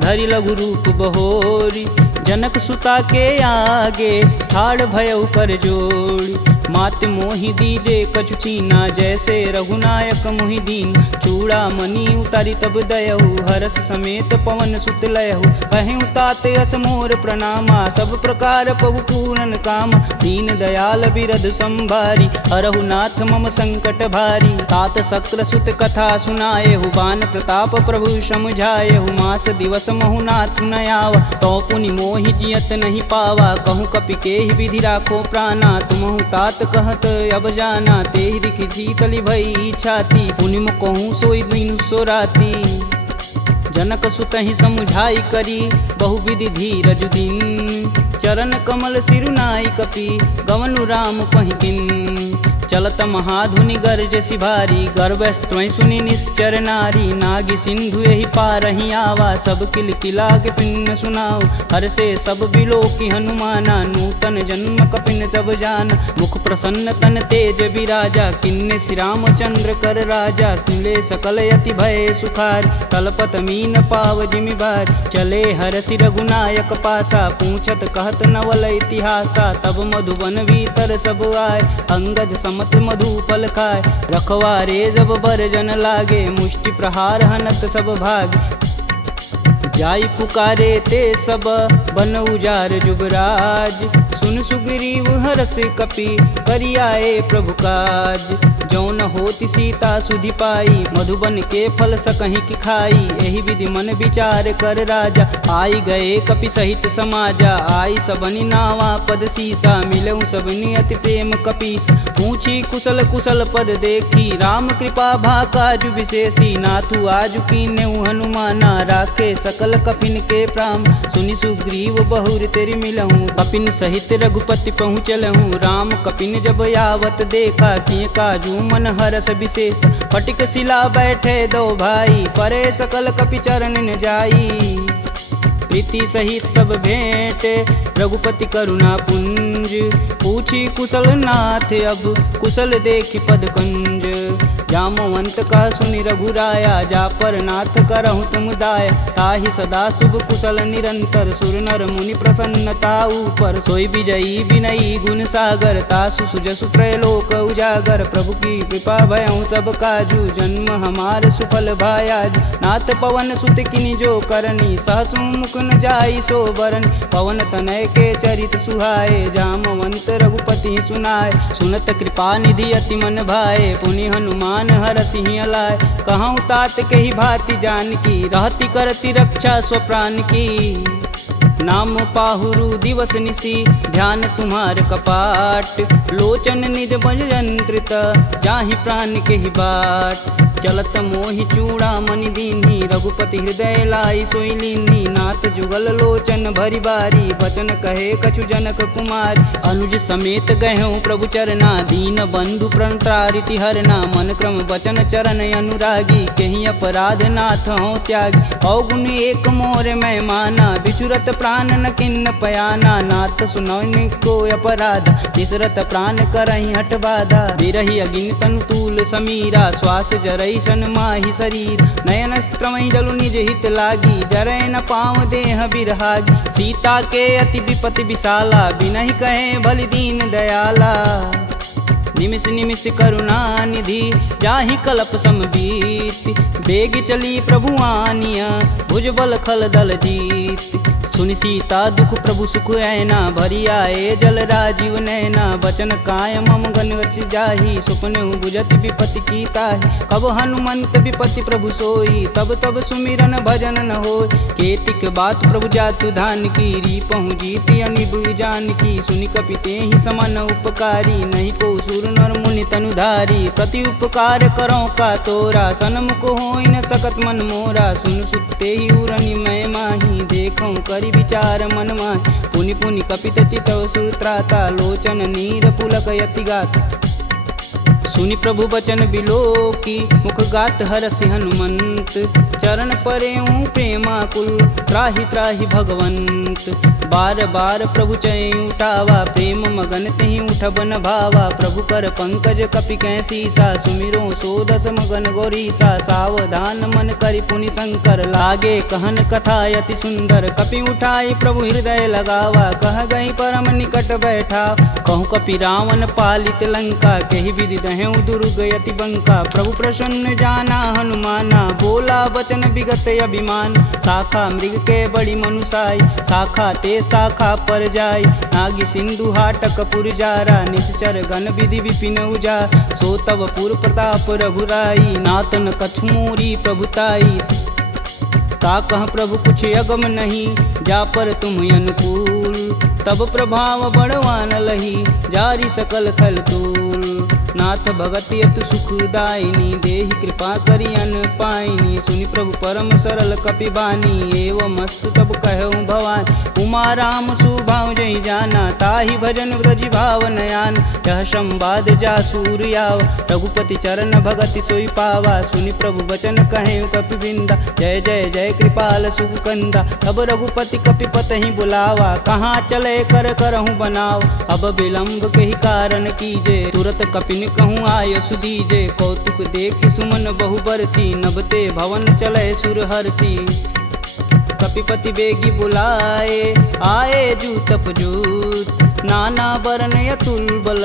धरि लघु रूप बहोरी। जनक सुता के आगे, ठाड़ भयउ कर जोड़ी। मात मोहि दीजे कछु चीना, जैसे रघुनायक मोहि दीन। चूड़ा मणि उतारी तब दयहु, हरस समेत पवन सुत लयहु। कहें तात यस मोर प्रणामा, सब प्रकार प्रभु पूरन काम। दीन दयाल बिरध संभारी, हरहु नाथ मम संकट भारी। तात शक्र सुत कथा सुनाएहु, बान प्रताप प्रभु समझाएहु। मास दिवस महु नाथ न आवा, तो पुनि मोहि जियत नहीं पावा। कहूँ कपि के ही विधि राखो प्राणा, तुमहु तात कहत अब जाना। तेहि दिखि शीतली भई छाती, पुनि कहूँ सोई दिन सो राती। जनक सुतहि समुझाई करी, बहुविधि धीरज दिन। चरण कमल सिरुनाई कपि, गवनु राम पहिकिन। चलत महाधुनि गर्ज सिभारी, गर्भस्त्वं सुनि निश्चर नारी। नागी सिंधु यही पारहि आवा, सब किल किलाग पिन्न सुनाओ। हर से सब बिलोकि हनुमाना, नूतन जन्म कपिन सब जान। मुख प्रसन्न तन तेज विराजा, किन्ने श्री रामचंद्र कर राजा। सिले सकल यति भय सुखार, तलपत मीन पाव जिमि भार। चले हरसि रघुनायक पासा, पूछत कहत नवल इतिहासा। तब मधुबन भीतर सब आए, अंगद मत मधुपल खाए। रखवारे जब बरजन लागे, मुष्टि प्रहार हनत सब भाग। जाई पुकारे ते सब, बन उजार जुबराज। सुन सुग्रीव हरस कपि, करियाए प्रभु काज। जौन होति सीता सुधि पाई, मधुबन के फल सकहि की खाई। एहि विधि मन विचार कर राजा, आई गए कपि सहित समाजा। आई सबनि नावा पद सीसा, मिलऊँ सबनि अति प्रेम कपीस। पूछी कुशल कुशल पद देखी, राम कृपा भाकाजु विशेषी। नाथु आजु कीन्यउ हनुमाना, राखे सकल कपिन के प्राम। सुनि सुग्रीव बहुर तेरि मिलहूँ, कपिन सहित रघुपति पहुँचलहूँ। राम कपिन जब यावत देखा, किए काजू मन हरस विशेष। फटिक शिला बैठे दो भाई, परे सकल कपि चरण न जाई। प्रीति सहित सब भेंट, रघुपति करुणा पुंज। पूछी कुशल नाथ अब, कुशल देखि पद कंज। जामवंत कह सुनि रघुराया, जा पर नाथ करहु तुम दाया। ताहि सदा शुभ कुशल निरंतर, सुर नर मुनि प्रसन्नता ऊपर। सोई विजयी विनयी गुण सागर, तासु सुजसु त्रैलोक उजागर। प्रभु की कृपा भयउ सब काजू, जन्म हमार सुफल भायाज। नाथ पवन सुत किनि जो करनी, सहसु मुख न जाई सो बरन। पवन तनय के चरित सुहाए, जामवंत रघुपति सुनाए। सुनत कृपा निधि अति मन भाए, पुनि हनुमान हर सिंह लाए। कहूँ तात के ही भांति जानकी, रहती करती रक्षा स्वप्राण की। नाम पाहुरु दिवस निसी, ध्यान तुम्हार कपाट। लोचन निज बज यंत्रित, जाहि प्राण के ही बाट। चलत मोहि चूड़ामणि दीन्ही, रघुपति हृदय लाई सोई लीन्ही। नाथ जुगल लोचन भरी बारी, बचन कहे कछु जनक कुमार। अनुज समेत गहूँ प्रभु चरना, दीन बंधु प्रणतारिति हरना। मन क्रम बचन चरण अनुरागी, कहीं अपराध नाथ हो त्यागी। अवगुण एक मोर मैं माना, बिचुरत प्राण न किन्न पयाना। नाथ सुनौनि को अपराध, तिसरत प्राण करहि हठ बाधा। बिरहि अगिन तनु तूल समीरा, श्वास जरई सन माहि शरीर। नयन स्त्रमहि जलु निज हित लागी, जरै न पाँव देह बिरहागी। सीता के अति विपति विशाला, बिनहि कहे बलि दीन दयाला। निमिष निमिष करुणा निधि, जाहि कल्प समबीत। बेग चली प्रभु आनिया, भुजबल खल दल जीत। सुनि सीता दुख प्रभु सुख ऐना, भरी आए जल राजीव नैना। बचन काय मम गन गच जाहि, सुपने बुझत विपति की ताहि। कब हनुमंत विपति प्रभु सोई, तब तब सुमिरन भजन न होय। केतिक बात प्रभु जातु धान की, रीपहु जीति अनिब जानकी। सुनि कपि तेहि समान उपकारी, नहीं को सुर नर मुनि तनुधारी। प्रति उपकार करो का तोरा, सन्मुख होई न सकत मन मोरा। सुन सुते ही उरनि मैं माही, देखूं करि विचार मन माहि। पुनि पुनि कपित चितव सुत्राता, लोचन नीर पुलक यति गात। सुनि प्रभु बचन बिलोकी, मुख गात हरसि हनुमंत। चरण परेऊँ प्रेमाकुल, त्राहि त्राहि भगवंत। बार बार प्रभु चै उठावा, प्रेम मगन तेहि उठब न भावा। प्रभु कर पंकज कपि कै सीसा, सुमिरो सो दस मगन गौरीसा। सावधान मन करि पुनि शंकर, लागे कहन कथा अति सुंदर। कपि उठाई प्रभु हृदय लगावा, कह गई परम निकट बैठा। कहूँ कपि रावण पालित लंका, केहि विधि दहें दुर्ग यति बंका। प्रभु प्रसन्न जाना हनुमाना, बोला बचन विगत अभिमान। शाखा मृग के बड़ी मनुसाई, शाखा ते शाखा पर जाई। नागी सिंधु हाटक पुर जारा, निश्चर गण विधि विपिन उजार। सो तब पुर प्रताप रघुराई, नातन कछु मोरी प्रभुताई। का कह प्रभु कुछ अगम नहीं, जा पर तुम अनुकूल। तब प्रभाव बड़वान लही, जारी सकल खल तूल। नाथ भगति अतु सुखदायिनी, देहि कृपा करि अन पाइनी। सुनि प्रभु परम सरल कपि बानी, एवं मस्तु तब कहूँ भवानी। उमा राम सुभाव जहि जाना, ताहि भजन ब्रज भाव नयान। यह संवाद जासूर आवा, रघुपति चरण भगति सोई पावा। सुनि प्रभु बचन कहें कपि बिंदा, जय जय जय कृपाल सुख कंदा। तब रघुपति कपि पतहि बुलावा, कहाँ चले कर करहूँ बनाव। अब विलंब के ही कारण कीजे, तुरत कपिन कहूँ आय सुदीजे। कौतुक देखि सुमन बहु बरसी, नभते भवन चले सुर हरसी। कपिपति बेगी बुलाए, आए जूतप जूत। नाना बरन अतुल बल,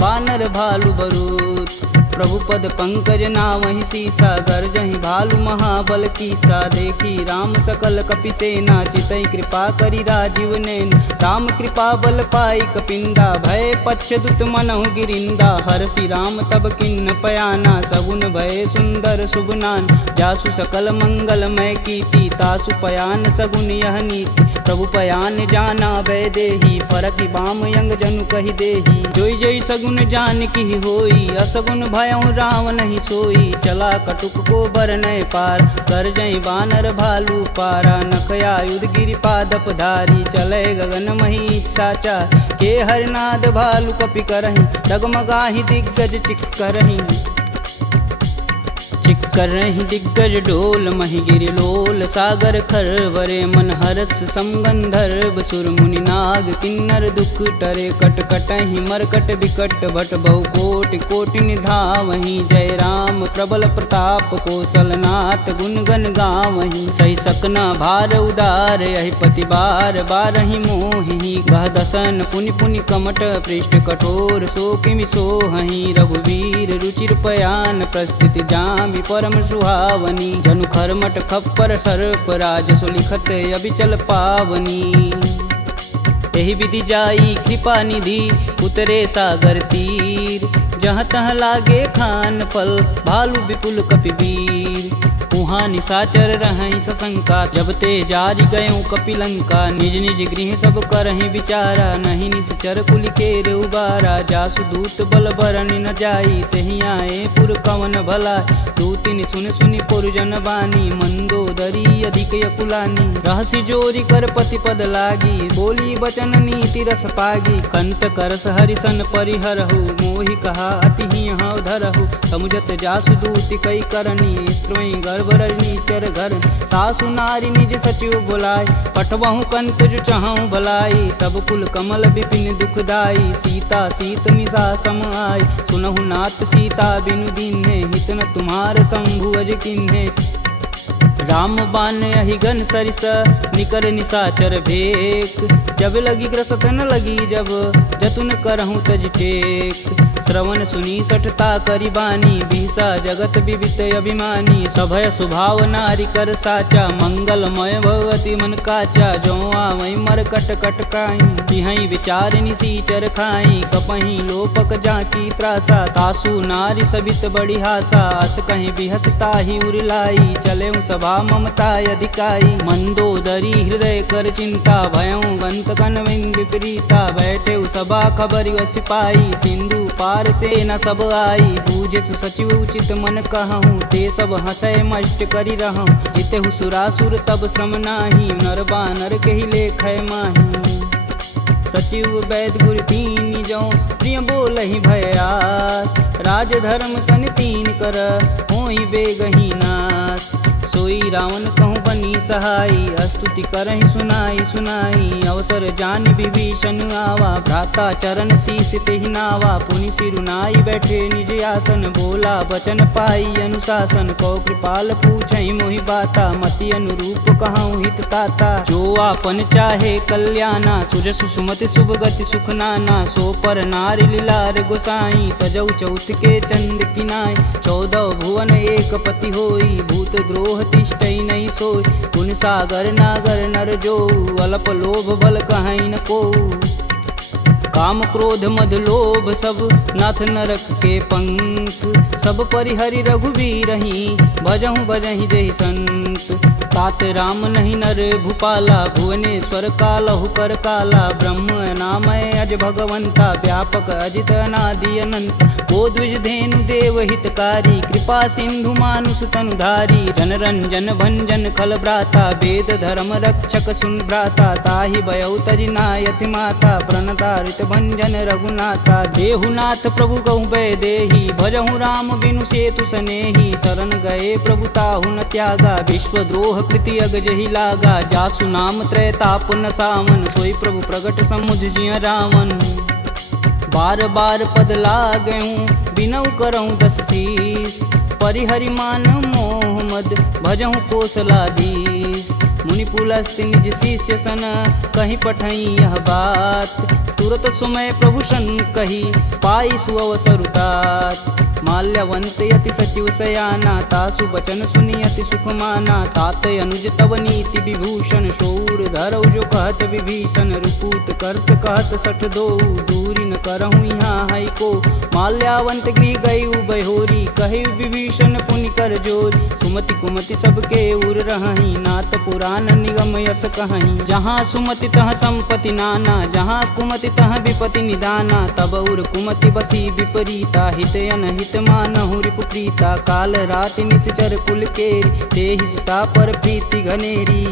बानर भालु बरूत। प्रभु पद पंकज नावहि सीसा, गर्जहि भालु महाबल कीसा। देखी राम सकल कपि सेना, चितई कृपा करि राजीव नैन। राम कृपा बल पाई कपिंदा, भय पच्छ दुत मनहु गिरिंदा। हरसि राम तब किन्न पयाना, सगुन भय सुंदर शुभ नान। जासु सकल मंगलमय कीर्ति, तासु पयान सगुन यह नीति। प्रभु पयान जाना भय देही, फरकि बाम यंग जनु कहि देही। जोई जोई सगुन जान की होई, असगुन भयउ रावण ही सोई। चला कटुक को बरनय पार, कर जय बानर भालू पारा। नखया युध गिरि पादप धारी, चले गगन मही साचा। के हरनाद भालू कपि करहि, डगमगाहि दिग्गज चिक्करहि। चिक्करहि दिग्गज डोल, महि गिरि लोल सागर खरवरे। मन हरस समगंधर्व सुर मुनि नाग किन्नर दुख टरे कट कटहि मरकट विकट भट बहु कोटि कोटि निधावहि जय राम प्रबल प्रताप कौशलनाथ गुण गण गावहि सही सकना भार उदार यही पति बार बारहि मोहि गह दसन पुनि पुनि कमट पृष्ठ कठोर सो किमि सोहहि रघुवीर रुचिर पयान प्रस्थिति जामि परम सुहावनी जनु खरमट खप्पर सर्प राज सुलिखत अबिचल पावनी यही विधि जाई कृपा निधि उतरे सागर तीर जहाँ तहाँ लागे खान पल भालू विपुल कपिवीर उहाँ निशाचर रहहि सशंका जब ते जारि गयों कपिलंका निज निज गृह सब करहि विचारा नहीं निश्चर कुल केर उबारा जासु दूत बल बरनि न जाई तेहि आए पुर कवन भला दूतिन सुन सुनि पुरजन बानी मंदोदरी अधिक यकुलानी रहसि जोरी कर पति पद लागी बोली बचन नीति रस पागी कंत करस हरिसन परिहरहु मोहि कहा अति हौ धरहु समुझत जासु दूति कई करनी स्त्रोई गर्भ रजनी चर घर तासु नारी निज सचिव बुलाय पठवहु कंत जो चहु भलाई तब कुल कमल विपिन दुखदाई सीता सीत निशा सम आय सुनहु नाथ सीता बिनु दीन्हे हित न तुम्हार शंभु अज किन्हे राम बान अहिगन सरिस निकर निशाचर भेक जब लगी ग्रसत न लगी जब जतुन करहूँ तज टेक श्रवण सुनी सठता करी बानी बीसा जगत विवित अभिमानी सभय स्वभाव नारी कर साचा मंगलमय भगवती मन काचा जो आवै मर कट कट काई तिहै विचार निसीचर खाई कपहि लोपक जाकी त्रासा तासु नारी सबित बड़ी हासा अस कहीं बिहसता ही उरलाई चले सभा ममता अधिकाई मंदोदरी हृदय कर चिंता भयं गंत कन विपरीता बैठे सभा खबर सिपाही सिंधु पार से न सब आई बूझे सुसचिव उचित मन कहूँ ते सब हंसय मष्ट करी रहूँ जिते सुरासुर तब श्रम नाही नर बानर के ही लेख माही सचिव वैद गुरु तीन जो प्रिय बोल ही भयास राज धर्म तन तीन कर होई बेगही नास सोई रावण कहूँ बनी सहाई स्तुति करहि सुनाई सुनाई अवसर जान विभीषण आवा भ्राता चरण शीस तेहि नावा पुनि सिरुनाई बैठे निज आसन बोला बचन पाई अनुशासन कौ कृपाल पूछहि मोहि बाता मति अनुरूप कहूँ हित ताता जो आपन चाहे कल्याणा सुजस सुमति शुभ गति सुख नाना सो पर नारी लीलार गोसाई तजौ चौथ के चंद किनाय 14 भुवन एक पति होई भूत द्रोह तिष्ठई नहीं सोई गुण सागर नागर नर जो अल्प लोभ बल कहीं न को काम क्रोध मद लोभ सब नाथ नरक के पंख सब परिहरि रघुवीर ही भजहु भजहि जहि संत तात राम नहीं नर भूपाला भुवनेश्वर कालहु कर काला ब्रह्म नामय अज भगवंता व्यापक अजित अनादि अनंत को द्विज धेनु देव हितकारी कृपा सिंधु मानुष तनुधारी जन रंजन भंजन खल भ्राता वेद धर्म रक्षक सुन भ्राता ताहि भयउ तजि नायति माता प्रणतारित भंजन रघुनाथा देहुनाथ प्रभु कहु भय देहि भजहु राम बिनु सेतु सनेहि शरण गए प्रभु ताहु न त्यागा विश्वद्रोह कृति अग जहि लागा जासु नाम त्रैताप न सावन सोई प्रभु प्रगट समुझ जिय रावण बार बार पद लागऊं बिनऊ करऊं 10 शीस परिहरि मान मोह मद भजहु कोसलाधीश मुनि पुलस्त्य निज शिष्य सन कहीं पठई यह बात तुरत सुमय प्रभु सन कही पाई सुअवसरुतात माल्यवंत यति सचिव सयाना तासु बचन सुनि अति सुख माना तात अनुज तव नीति विभूषण शौर धरऊ जो कहत विभीषण रुपूत करस कहत सठ दो दूरी न करहु यहाँ है को माल्यावंत गृह गई बहोरी कही विभीषण पुनि कर जोरी सुमति कुमति सबके उर रही नाथ पुराण निगम यस कहीं जहाँ सुमति तह संपत्ति नाना जहाँ कुमति तह विपति निदाना तब उर कुमति बसी विपरीता हित अनहित मानहु रिपुप्रीता काल राति निश्चर कुल केरी तेहि सुता पर प्रीति घनेरी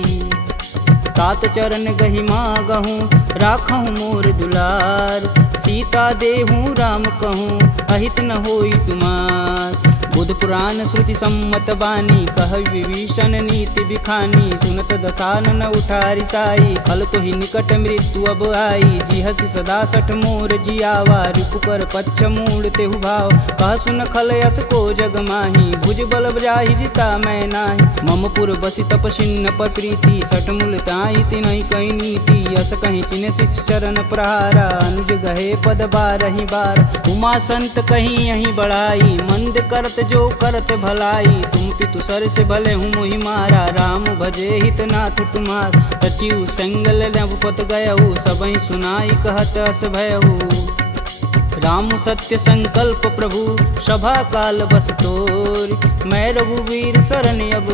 तात चरण गहि मागहूँ राखहूँ मोर दुलार सीता देहूँ राम कहूँ अहित न होई तुमार बुध पुराण श्रुति सम्मत बानी कह विभीषण नीति बिखानी सुनत दसानन उठारी साई खल तो ही निकट मृत्यु अब आई जी हसी सदा सठ मोर जियावा रिपु कर पच्छ मूड तेहु भाव कह सुन खल यस को जग माही भुज बल जाहि जिता मैं नाही मम पुर बसि तपसिन्न पर प्रीति सठ मूल ताई तिनहि कही नीति यस कहीं चिन्ह शिष चरण प्रहारा अनुज गहे पद बारहि बार उमा संत कहीं यही बढ़ाई मंद करत जो करत भलाई तुम पितु सर से भले हूँ मोहि मारा राम भजे हित नाथ तुम्हार सचिव संगल नवपत गयहु सबहि सुनाई कहत अस भयहु राम सत्य संकल्प प्रभु सभा काल बस तोरी मैं रघुवीर शरण अब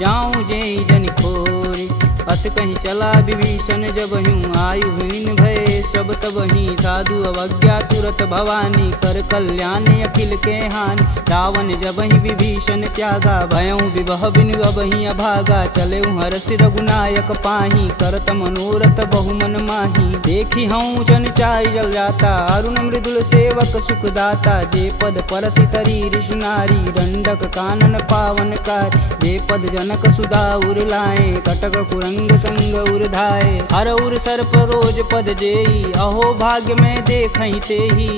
जाऊं जेई जन खोरी अस कहीं चला विभीषण जब हूँ आयुहीन भय सब तब ही साधु अवज्ञा तुरत भवानी कर कल्याण अखिल के हानि रावण जब ही विभीषण त्यागा भयऊ विवह बिनु अब ही अभागा चले हरस रघुनायक पाही करत मनोरथ बहुमन माही देखी हूँ जन चारि जल जाता अरुण मृदुल सेवक सुखदाता जे पद परसि तरी ऋषि नारी दंडक कानन पावन कार जे पद जनक सुधा उर लाए कटक कुरंग संग उर्धाए हर उर सर्प रोज पद जेई अहो भाग्य में देखहि तेही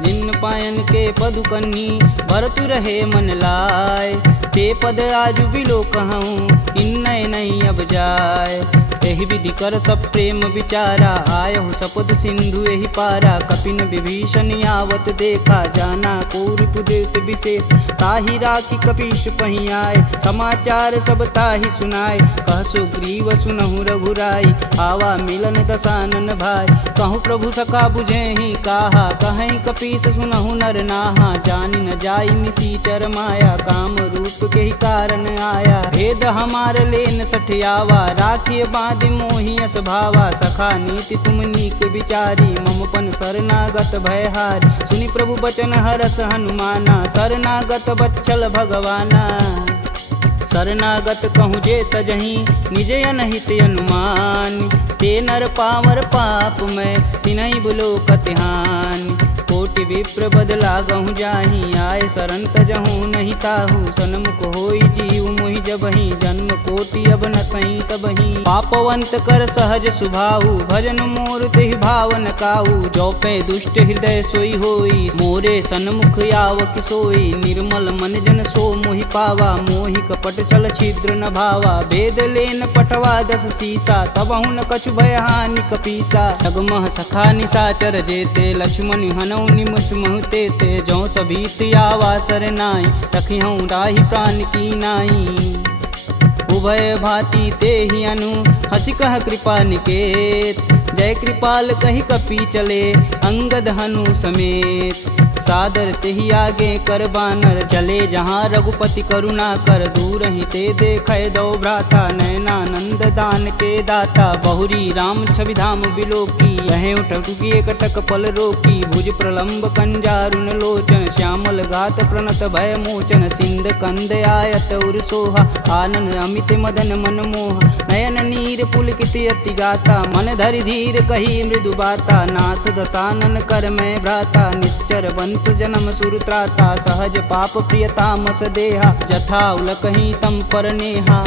जिन पायन के पदु कन्ही भरतु रहे मन लाय ते पद आजु बिलो कहूँ इन नहीं अब जाय एहि विधि कर सब प्रेम विचारा आयहु सपद सिंधु एहि पारा कपिन विभीषण आवत देखा जाना कौरव देत विशेष ताहि राखी कपीश पही आए समाचार सब ताहि सुनाए कह सुग्रीव सुनहु रघुराई आवा मिलन दसानन भाई कहूँ प्रभु सखा बुझे ही काहा कहीं कपीस सुनहु नर नाहा जानि न जाई निसीचर माया काम रूप के ही कारण आया भेद हमार लेन सठियावा राखिए बांध मोहि अस भावा सखा नीति तुम नीक विचारी ममपन शरणागत भयहार सुनि प्रभु बचन हरस हनुमाना शरणागत बच्चल भगवाना शरणागत कहूँ जे तजही निज अनहित अनुमान ते नर पावर पाप में तिनहि बुलो कतिहान कोटि विप्र बदला गहूँ जाही आए शरण तजहूँ नहीं ताहू सन्मुख होई जीव मोहि जबहि जन्म कोटि अब न सही तबहि पापवंत कर सहज सुभाऊ भजन मोर तेहि भावन काऊ जो पे दुष्ट हृदय सोई होई मोरे सन्मुख आव किसोई निर्मल मन जन सो मोहि पावा मोहि कपट छल छिद्र न भावा भेद लेन पटवा दस सीसा तबहु न कछु भय हानि कपीसा जगमह सखा निसाचर जेते लक्ष्मण हनौ निमस महते ते जो सभीत आवा सर नाई तखिहूँ राही प्राण की नाई उभय भांति ते ही अनु हसी कह कृपा निकेत जय कृपाल कही कपी चले अंगद हनु समेत सादर तेहि आगे कर बानर चले जहाँ रघुपति करुणा कर दूर ही ते देखे दो भ्राता नयनानंद दान के दाता बहुरी राम छवि धाम बिलोकी यह उठुकी एकटक पल रोकी भुज प्रलंब कंजारुन लोचन श्यामल गात प्रणत भय मोचन सिंध कंद आयत उर सोहा आनन अमित मदन मन मोह नयन नीर पुलकित अति गाता मन धरि धीर कही मृदु बाता नाथ दसानन कर मैं भ्राता निश्चर वंश जन्म सुरत्राता सहज पाप प्रियतामस देहा जथा उलकही तम पर नेहा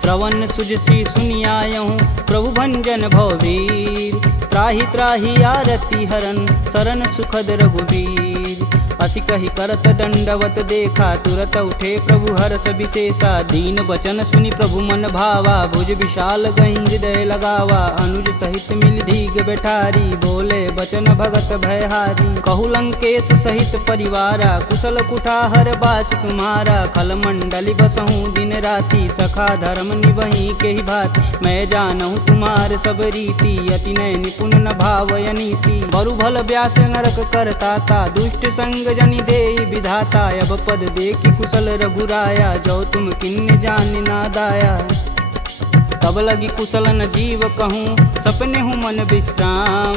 श्रवण सुजसी सुनियायहूँ प्रभु भंजन भववीर त्राहि त्राहि आरती हरन शरण सुखद रघुवीर असी कही करत दंडवत देखा तुरत उठे प्रभु हरस विशेषा दीन बचन सुनि प्रभु मन भावा भुज विशाल गही हृदय लगावा अनुज सहित मिल धीग बैठारी बोले बचन भगत भयहारी कहु लंकेश सहित परिवारा कुशल कुठाहर बास तुम्हारा खल मंडली बसहूँ दिन राति सखा धर्म निबही के ही भात मैं जानहूँ तुम्हार सब रीति अति नय निपुण न भावय नीति बरु भल व्यास नरक करता दुष्ट संग जनि देई विधाता अब पद देखी कुशल रघुराया जो तुम किन्न जान ना दाया तब लगी कुशल न जीव कहूँ सपने हूँ मन विश्राम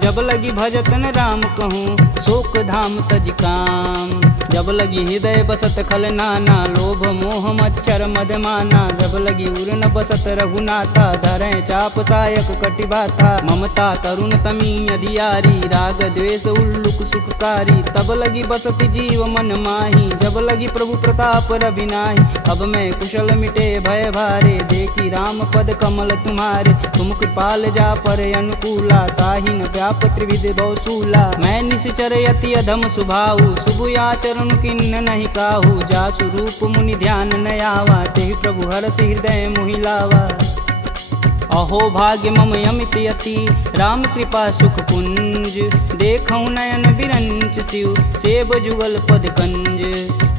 जब लगी भजतन राम कहूँ शोक धाम तज काम जब लगी हृदय बसत खल नाना लोभ मोह मच्छर मदमाना जब लगी उर न बसत रघुनाथा धरे चाप सायक कटिबाथा ममता करुण तमी अधियारी राग द्वेष उल्लुक सुखकारी तब लगी बसत जीव मन माही जब लगी प्रभु प्रताप रविनाही अब मैं कुशल मिटे भय भारे देखी राम पद कमल तुम्हारे तुम कृपाल जा पर अनुकूला ताहि न व्याप त्रिविध बहुसूला मैं निश्चर यति अधम सुभाऊ शुभ आचरण किन्न नहीं काहू जा स्वरूप मुनि ध्यान न आवा तेहि प्रभु हरस हृदय मोहिलावा अहो भाग्य मम यमित यति राम कृपा सुख पुंज देखऊँ नयन बिरंच शिव सेब जुगल पद कंज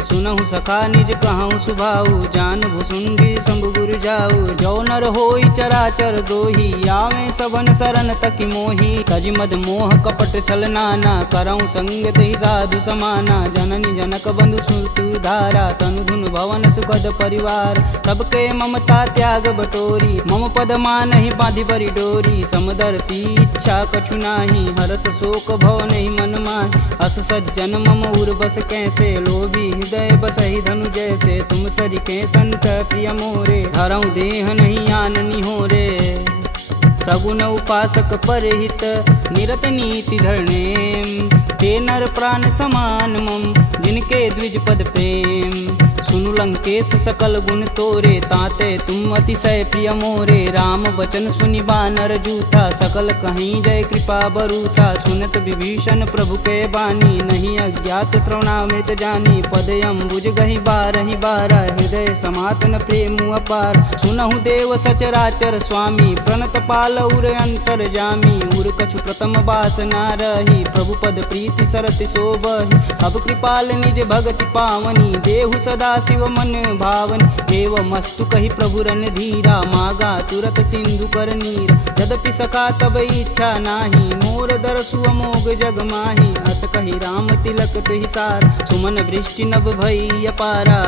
सुनहु सखा निज कहूँ सुभाऊ जान भुसुंडी शंभु गुरु जाऊ जो नर होई चराचर द्रोही आवे सबन शरण तक मोही तज मद मोह कपट छल नाना करऊँ संगत ही साधु समाना जननी जनक बंधु सुत धारा तनु धुन भवन सुखद परिवार सबके ममता त्याग बटोरी मम पद मान ही बांधि बरी डोरी समदर्शी इच्छा कछु नाही हरस शोक भव नहीं मन माहि अस सज्जन मम उर बस कैसे लोभी हृदय बसहि धनु जैसे तुम सरिके संत प्रिय मोरे धरऊँ देह नहीं आननी हो रे सगुन उपासक परहित निरत नीति धरणेम ते नर प्राण समान मम जिनके द्विज पद प्रेम सुनु लंकेश सकल गुण तोरे ताते तुम अतिशय प्रिय मोरे राम बचन सुनि बानर जूथा सकल कहीं जय कृपा बरूथा सुनत विभीषण प्रभु के बानी नहीं अज्ञात श्रवणामृत जानी पद अम्बुज गहि बारहि बारा हृदय समातन प्रेम अपार सुनहु देव सचराचर स्वामी प्रणत पाल उर अंतर जामी उर कछु प्रथम बास ना रही प्रभु पद प्रीति सरति शोभहि अब कृपाल निज भगति पावनी देहु सदा शिव मन भावन एवं मस्तु कही प्रभु रन धीरा मागा तुरत सिंधु कर नीर यद्यपि सका तब इच्छा नाही मोर दरसु अमोघ जग माही अस कही राम तिलक हिसार सुमन वृष्टि नभ भई अपारा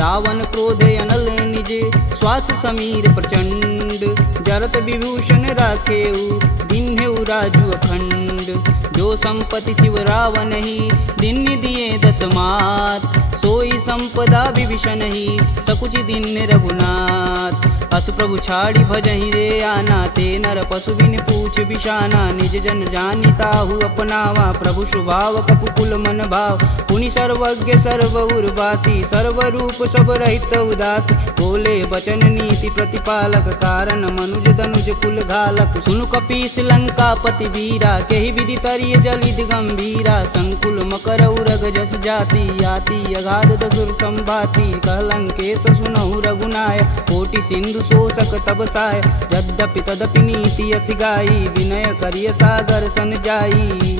रावण क्रोध अनल निज श्वास समीर प्रचंड जरत विभूषण राखेऊ दिन्हेऊ राजु अखंड जो संपत्ति शिव रावण ही दिन दिए दस मात सोई संपदा विभीषण ही सकुच दिन रघुनाथ अस प्रभु छाड़ी भजहि रे आना ते नर पशु बिन पूछ बिशाना निज जन जानी ताहु अपनावा प्रभु स्वभाव कपुकुल मन भाव पुनि सर्वज्ञ सर्व उर्वासी सर्व रूप सब रहित उदासी बोले बचन नीति प्रतिपालक कारण मनुज धनुज कुल घालक सुनु कपीस लंकापति वीरा केहि विधि तरिय जलिद गंभीरा संकुल मकर उरग जस जाति याति अगाध दसुर संभाति कहलंकेश सुनहु रघुनाय कोटि सिंधु शोषक तब साय यद्यपि तदपि नीति अति गाई विनय करिय सागर सन जाई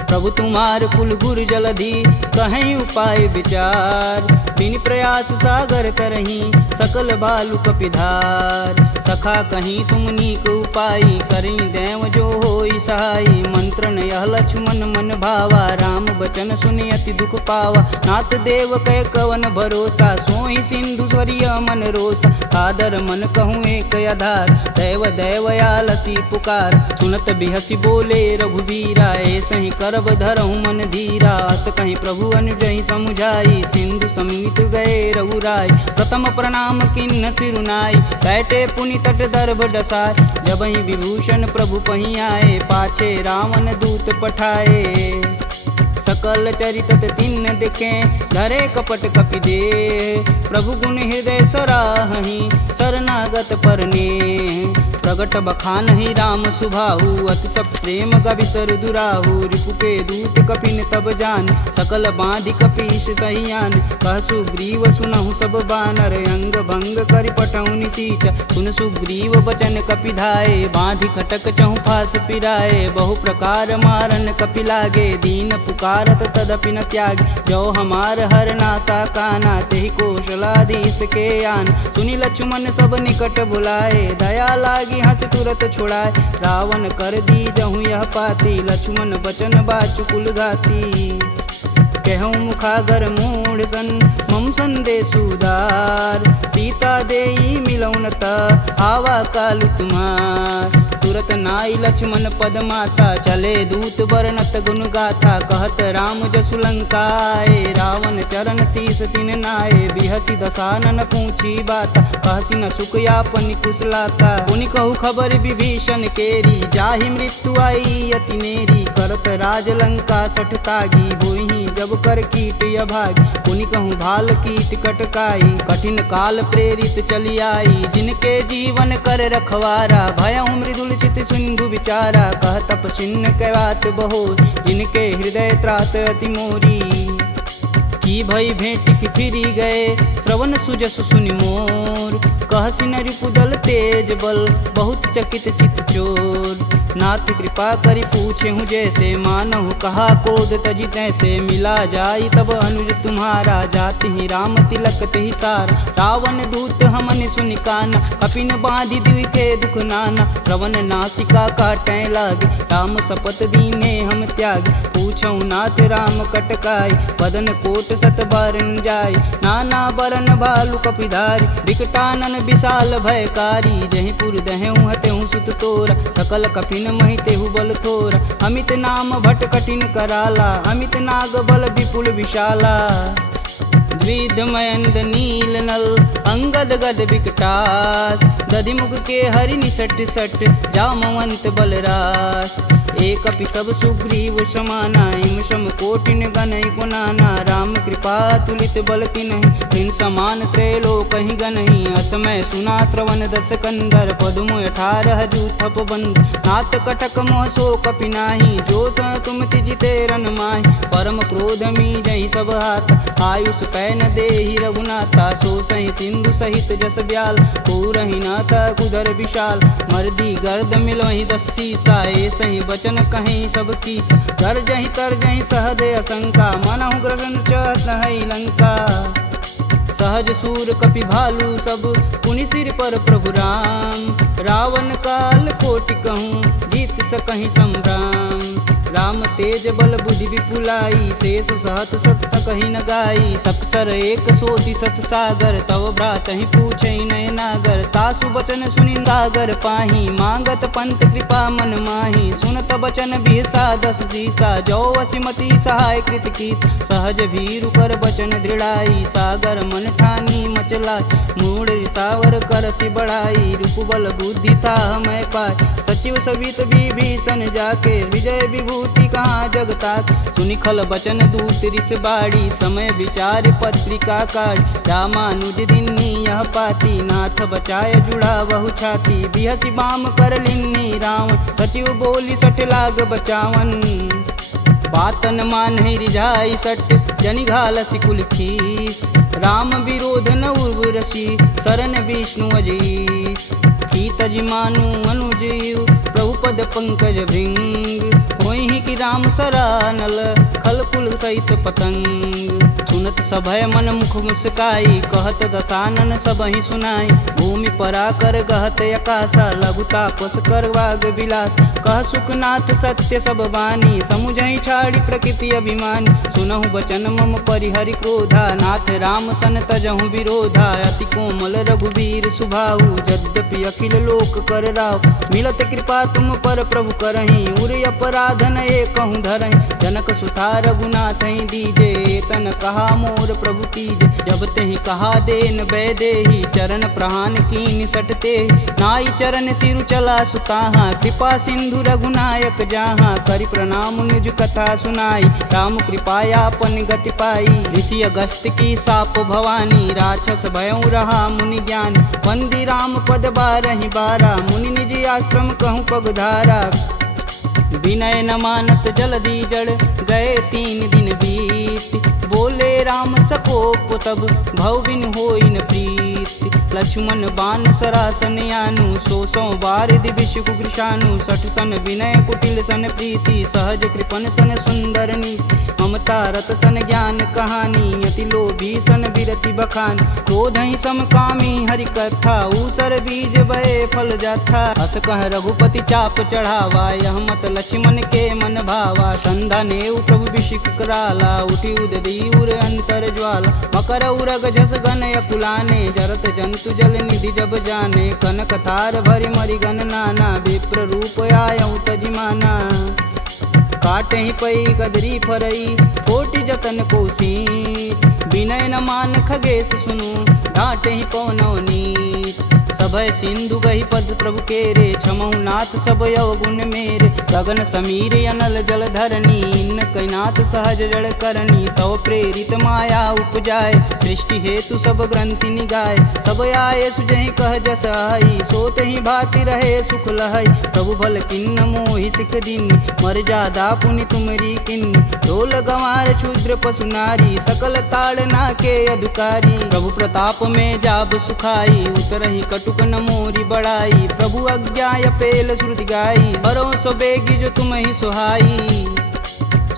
प्रभु तुम्हार कुल गुर जलधि कहीं उपाय विचार बिन प्रयास सागर तरही सकल भालु कपिधार सखा कहीं तुम नीक उपाय करी देव जो होई सहाई मंत्रन यह लक्ष्मण मन भावा राम बचन सुनि अति दुख पावा नाथ देव कै कवन भरोसा सोई सिंधु स्वरिय मन रोसा कादर मन कहूँ एक आधार दैव दैवयालसी पुकार सुनत बिहसी बोले रघुबीरा ऐसे ही करब धरहु मन धीरा अस कहीं प्रभु अनुजहि समुझाई सिंधु समीत गए रघुराय प्रथम प्रणाम किन्न सिरुनाई बैठे पुनि तट दर्भ डसाय जब ही विभूषण प्रभु पही आए पाछे रावण दूत पठाए सकल चरित तिन्न दिखे धरे कपट कपि दे प्रभु गुण हृदय सराहि शरणागत परने प्रगट बखान ही राम सुभाहु अति सब प्रेम गविसर दुराहु रिपु के दूत कपिन तब जान सकल बांधि कपीश कहियान कह सुग्रीव सुनहु सब बानर अंग भंग करि पटौनि निसीच सुन सुग्रीव बचन कपिधाए बांधि खटक चहु फास पिराए बहु प्रकार मारन कपि लागे दीन पुकारत तदपि न त्याग जो हमार हर नासा काना तेहि कौशलाधीश के आन सुनि लक्ष्मण सब निकट बुलाए दया लागी हंस तुरत छुड़ाए रावण कर दी जहूँ यह पाती लक्ष्मण बचन बाचुकुल घाती कहूँ मुखागर मूढ़ सन मम संदेशुदार सीता देई मिलौनता आवा कालु तुम्हार तुरत नाई लक्ष्मण पद माता, चले दूत वर्णत गुण गाथा। कहत राम जसु लंकाए, रावण चरण शीस तिन नाये। बिहसी दसानन पूछी बात, कहसी न सुख यापन कुशलाता। पुनि कहु खबर विभीषण केरी, जाहि मृत्यु आई अति नेरी। करत राज लंका सठ तागी, होई जब कर कीट अभागी। पुनि कहूँ भाल कीट कटकाई, कठिन काल प्रेरित चली आई। जिनके जीवन कर रखवारा, भयउ मृदुल चित सिंधु विचारा। कह तपसिन्न कहवात बहो, जिनके हृदय त्रात अति मोरी। की भई भेंट की फिरी गए, श्रवण सुजस सुनि मोर। कहसी न रिपुदल तेज बल, बहुत चकित चित चोर। नाथ कृपा करि पूछे हूँ जैसे, मानहु कहा क्रोध तजि तैसे। मिला जाई तब अनुज तुम्हारा, जाति ही राम तिलक तेहि सार। रावण दूत हमन सुनि काना, कपिन बांधि दिव्य के दुख नाना। श्रवण नासिका काटै लागे, राम शपथ दीने हम त्याग। पूछऊ नाथ राम कटकाई, बदन कोट सत बारन जाय। नाना बरन भालु कपिधारी, विकटानन विशाल भयकारी। जहि पुर दहु हतेहु सुत तोरा, सकल कपिन महि तेहु बल थोरा। अमित नाम भट कठिन कराला, अमित नाग बल विपुल विशाला। द्विध मयंद नील नल, अंगद गद विकटास। दधिमुख के हरि निसट सट, जामवंत बलरास। एक अपि सब सुग्रीव समाना, इम सम कोटिन गनहि गुनाना। राम कृपा तुलित बल तिन्हि, तिन समान त्रैलोक ही गनहि। असमय सुना श्रवण दस कंदर, पदुम 18 जूथप बंद। नाथ कटक मोह सो कपि नाही, जो स तुम तिजिते रन माहि। परम क्रोध मी जहि सब हाथ, आयुष पै न देहि रघुनाथा। सो सहि सिंधु सहित जस ब्याल, पूरहि नाथ कुधर विशाल। मर्दी गर्द मिलहि 10 सीसा, सही बचन कहीं सब कीस। गर्जहि तरजहि सहदे असंका, मनहु ग्रसन चहत है लंका। सहज सूर कपि भालू सब, पुनि सिर पर प्रभु राम। रावण काल कोटि कहूँ, जीत सकहि संग्राम। राम तेज बल बुद्धि विपुलाई, शेष सहत सत सकहि न गाई। सपसर एक सोति सत सागर, तव भ्रातहि पूछहि नय नागर। तासु बचन सुनि सागर पाही, मांगत पंत कृपा मन माही। सुनत बचन बिहसा 10 सीसा, जो वसिमति सहाय कृत कीस। सहज भीरु कर बचन दृढ़ाई, सागर मन ठानी मचला। मूढ़ रिसावर करसि बढ़ाई, रूप बल बुद्धि था मैं पाय। सचिव सवित विभीषण जाके, विजय विभूति कहाँ जगतात। सुनि खल बचन दूत रिस बाड़ी, समय विचार पत्रिका काढ़। रामानुज दिन्नी यह पाती, नाथ बचाय जुड़ा बहु छाती। बिहसी बाम कर लिन्नी रावण, सचिव बोली सठ लाग बचावन। बातन मान रिझाई सट, जनि घालसि कुल खीस। राम विरोध न उर्वरसी, शरण विष्णु अजीस। की तज मानु अनुजीव, प्रभु पद पंकज भृंग। होहि कि राम सरानल, खल कुल सहित पतंग। सुनत सभय मन मुख मुस्काई, कहत दसानन सबहि सुनाई। भूमि परा कर गहत अकासा, लघुता पस कर वाग विलास। कह सुखनाथ सत्य सब बानी, समुझहि छाड़ी प्रकृति अभिमानी। सुनहु बचन मम परिहरि क्रोधा, नाथ राम सन तजहु विरोधा। अति कोमल रघुवीर सुभाऊ, यद्यपि अखिल लोक कर राव। मिलत कृपा तुम पर प्रभु करहि, उर अपराधन एकहु धरहि। जनक सुता रघुनाथ ही दीजे, तन कहा मोर प्रभु कीजे। जब तेहि कहा देन बैदेही, चरण प्रहान कीन सटते। नाई चरण सिरु चला सुताहा, कृपा सिंधु रघुनायक जहाँ। करि प्रणाम निज कथा सुनाई, राम कृपायापन गति पाई। ऋषि अगस्त की साप भवानी, राक्षस भयउ रहा मुनि ज्ञानी। वंदी राम पद 12 बारा, मुनि निज आश्रम कहूँ पगधारा। विनय न मानत जलधि जड़, गए 3 दिन बीत। बोले राम सकोप तब, भव बिन होई न प्रीत। लक्ष्मण बान सरासन यानु, 100 बार दिविश कुकृशानु। 60 सन विनय कुटिल सन प्रीति, सहज कृपन सन सुंदर नीति। ममता रत सन ज्ञान कहानी, यति लोभी सन विरति बखान। क्रोधहि समकामी हरि कथा, ऊसर बीज बए फल जाथा। अस कह रघुपति चाप चढ़ावा, यह मत लक्ष्मण के मन भावा। संधा नेउ प्रभु बिषिक कराला, उठी उददी उर अंतर ज्वाला। मकर उरग झस गन अकुलाने, जरत जंत हेतु जल निधि जब जाने, कनक थार भरि मरिगन नाना, विप्र रूप आयऊ तजिमाना। काटे ही पई गदरी फरई, कोटि जतन कोसीट, विनय न मान खगेश सुनु, डांटे ही पवनौ नीच। सभय सिंधु गही पद प्रभु केरे, छमहु नाथ सब अवगुण मेरे। गगन समीर अनल जल धरनी, इन कैनाथ सहज जड़ करनी। तव प्रेरित माया उपजाय, सृष्टि हेतु सब ग्रंथि निगाय। सब आये सुजहि कह जस आई, सोत ही भाति रहे सुख लहई। प्रभु भल किन्न मोहि सिख दीन, मर्यादा पुनि तुमरी किन्न। ढोल गंवार शूद्र पशु नारी, सकल ताड़ना के अधिकारी। प्रभु प्रताप में जाब सुखाई, उतरहि कटुक न मोरी बड़ाई। प्रभु आज्ञा पेल श्रुति गाई, बरो सो बेगी जो तुम ही सुहाई।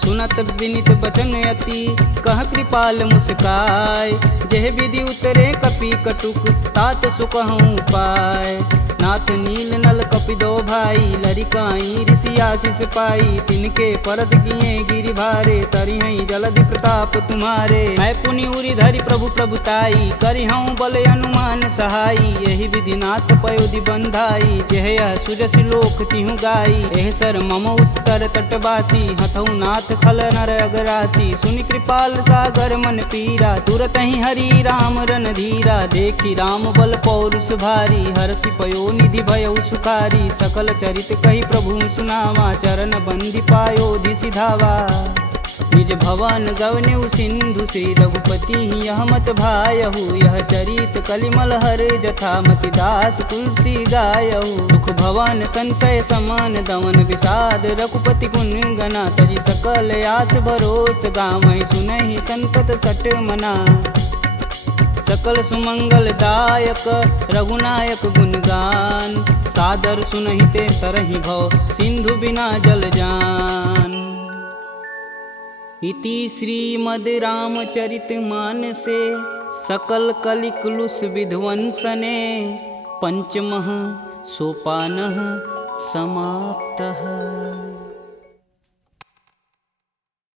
सुनत विनित बचन अति, कह कृपाल मुस्काय। जेह विधि उतरे कपि कटुक, तात सुकहूँ पाय। नाथ नील नल कपि दो भाई, लरिकाई ऋषि आशीष पाई। तिनके परस किए गिरि भारे, तरिहई जलधि प्रताप तुम्हारे। मैं पुनि उरि धरि प्रभु प्रभुताई, करिहऊँ बल अनुमान सहाई। यही विधि नाथ पयोधि बंधाई, जेह यह सुजस लोक तिहु गाई। एह सर मम उत्तर तटवासी, हथऊ नाथ खल नर अगरासी। सुनि कृपाल सागर मन पीरा, तुरत ही हरि राम रन धीरा। देखी राम बल पौरुष भारी, हरषि पयो निधि भयउ सुखारी। सकल चरित कही प्रभु सुनावा, चरण बंदी पायोधि सिधावा। निज भवन गवनेउ सिंधु, श्री रघुपति यह मत भायहु। यह चरित कलिमल हर जथा, मति दास तुलसी गायहु। दुख भवन संशय समान, दमन विषाद रघुपति गुण गना। तजि सकल आस भरोस, गावहि सुनहि संतत सट मना। सकल सुमंगल दायक रघुनायक गुणगान, सादर सुनहि ते तरहि भव, सिंधु बिना जल जान। इति श्रीमद् रामचरित मानसे, सकल कलिकुलुष विध्वंसने। पंचमः सोपानः समाप्तः।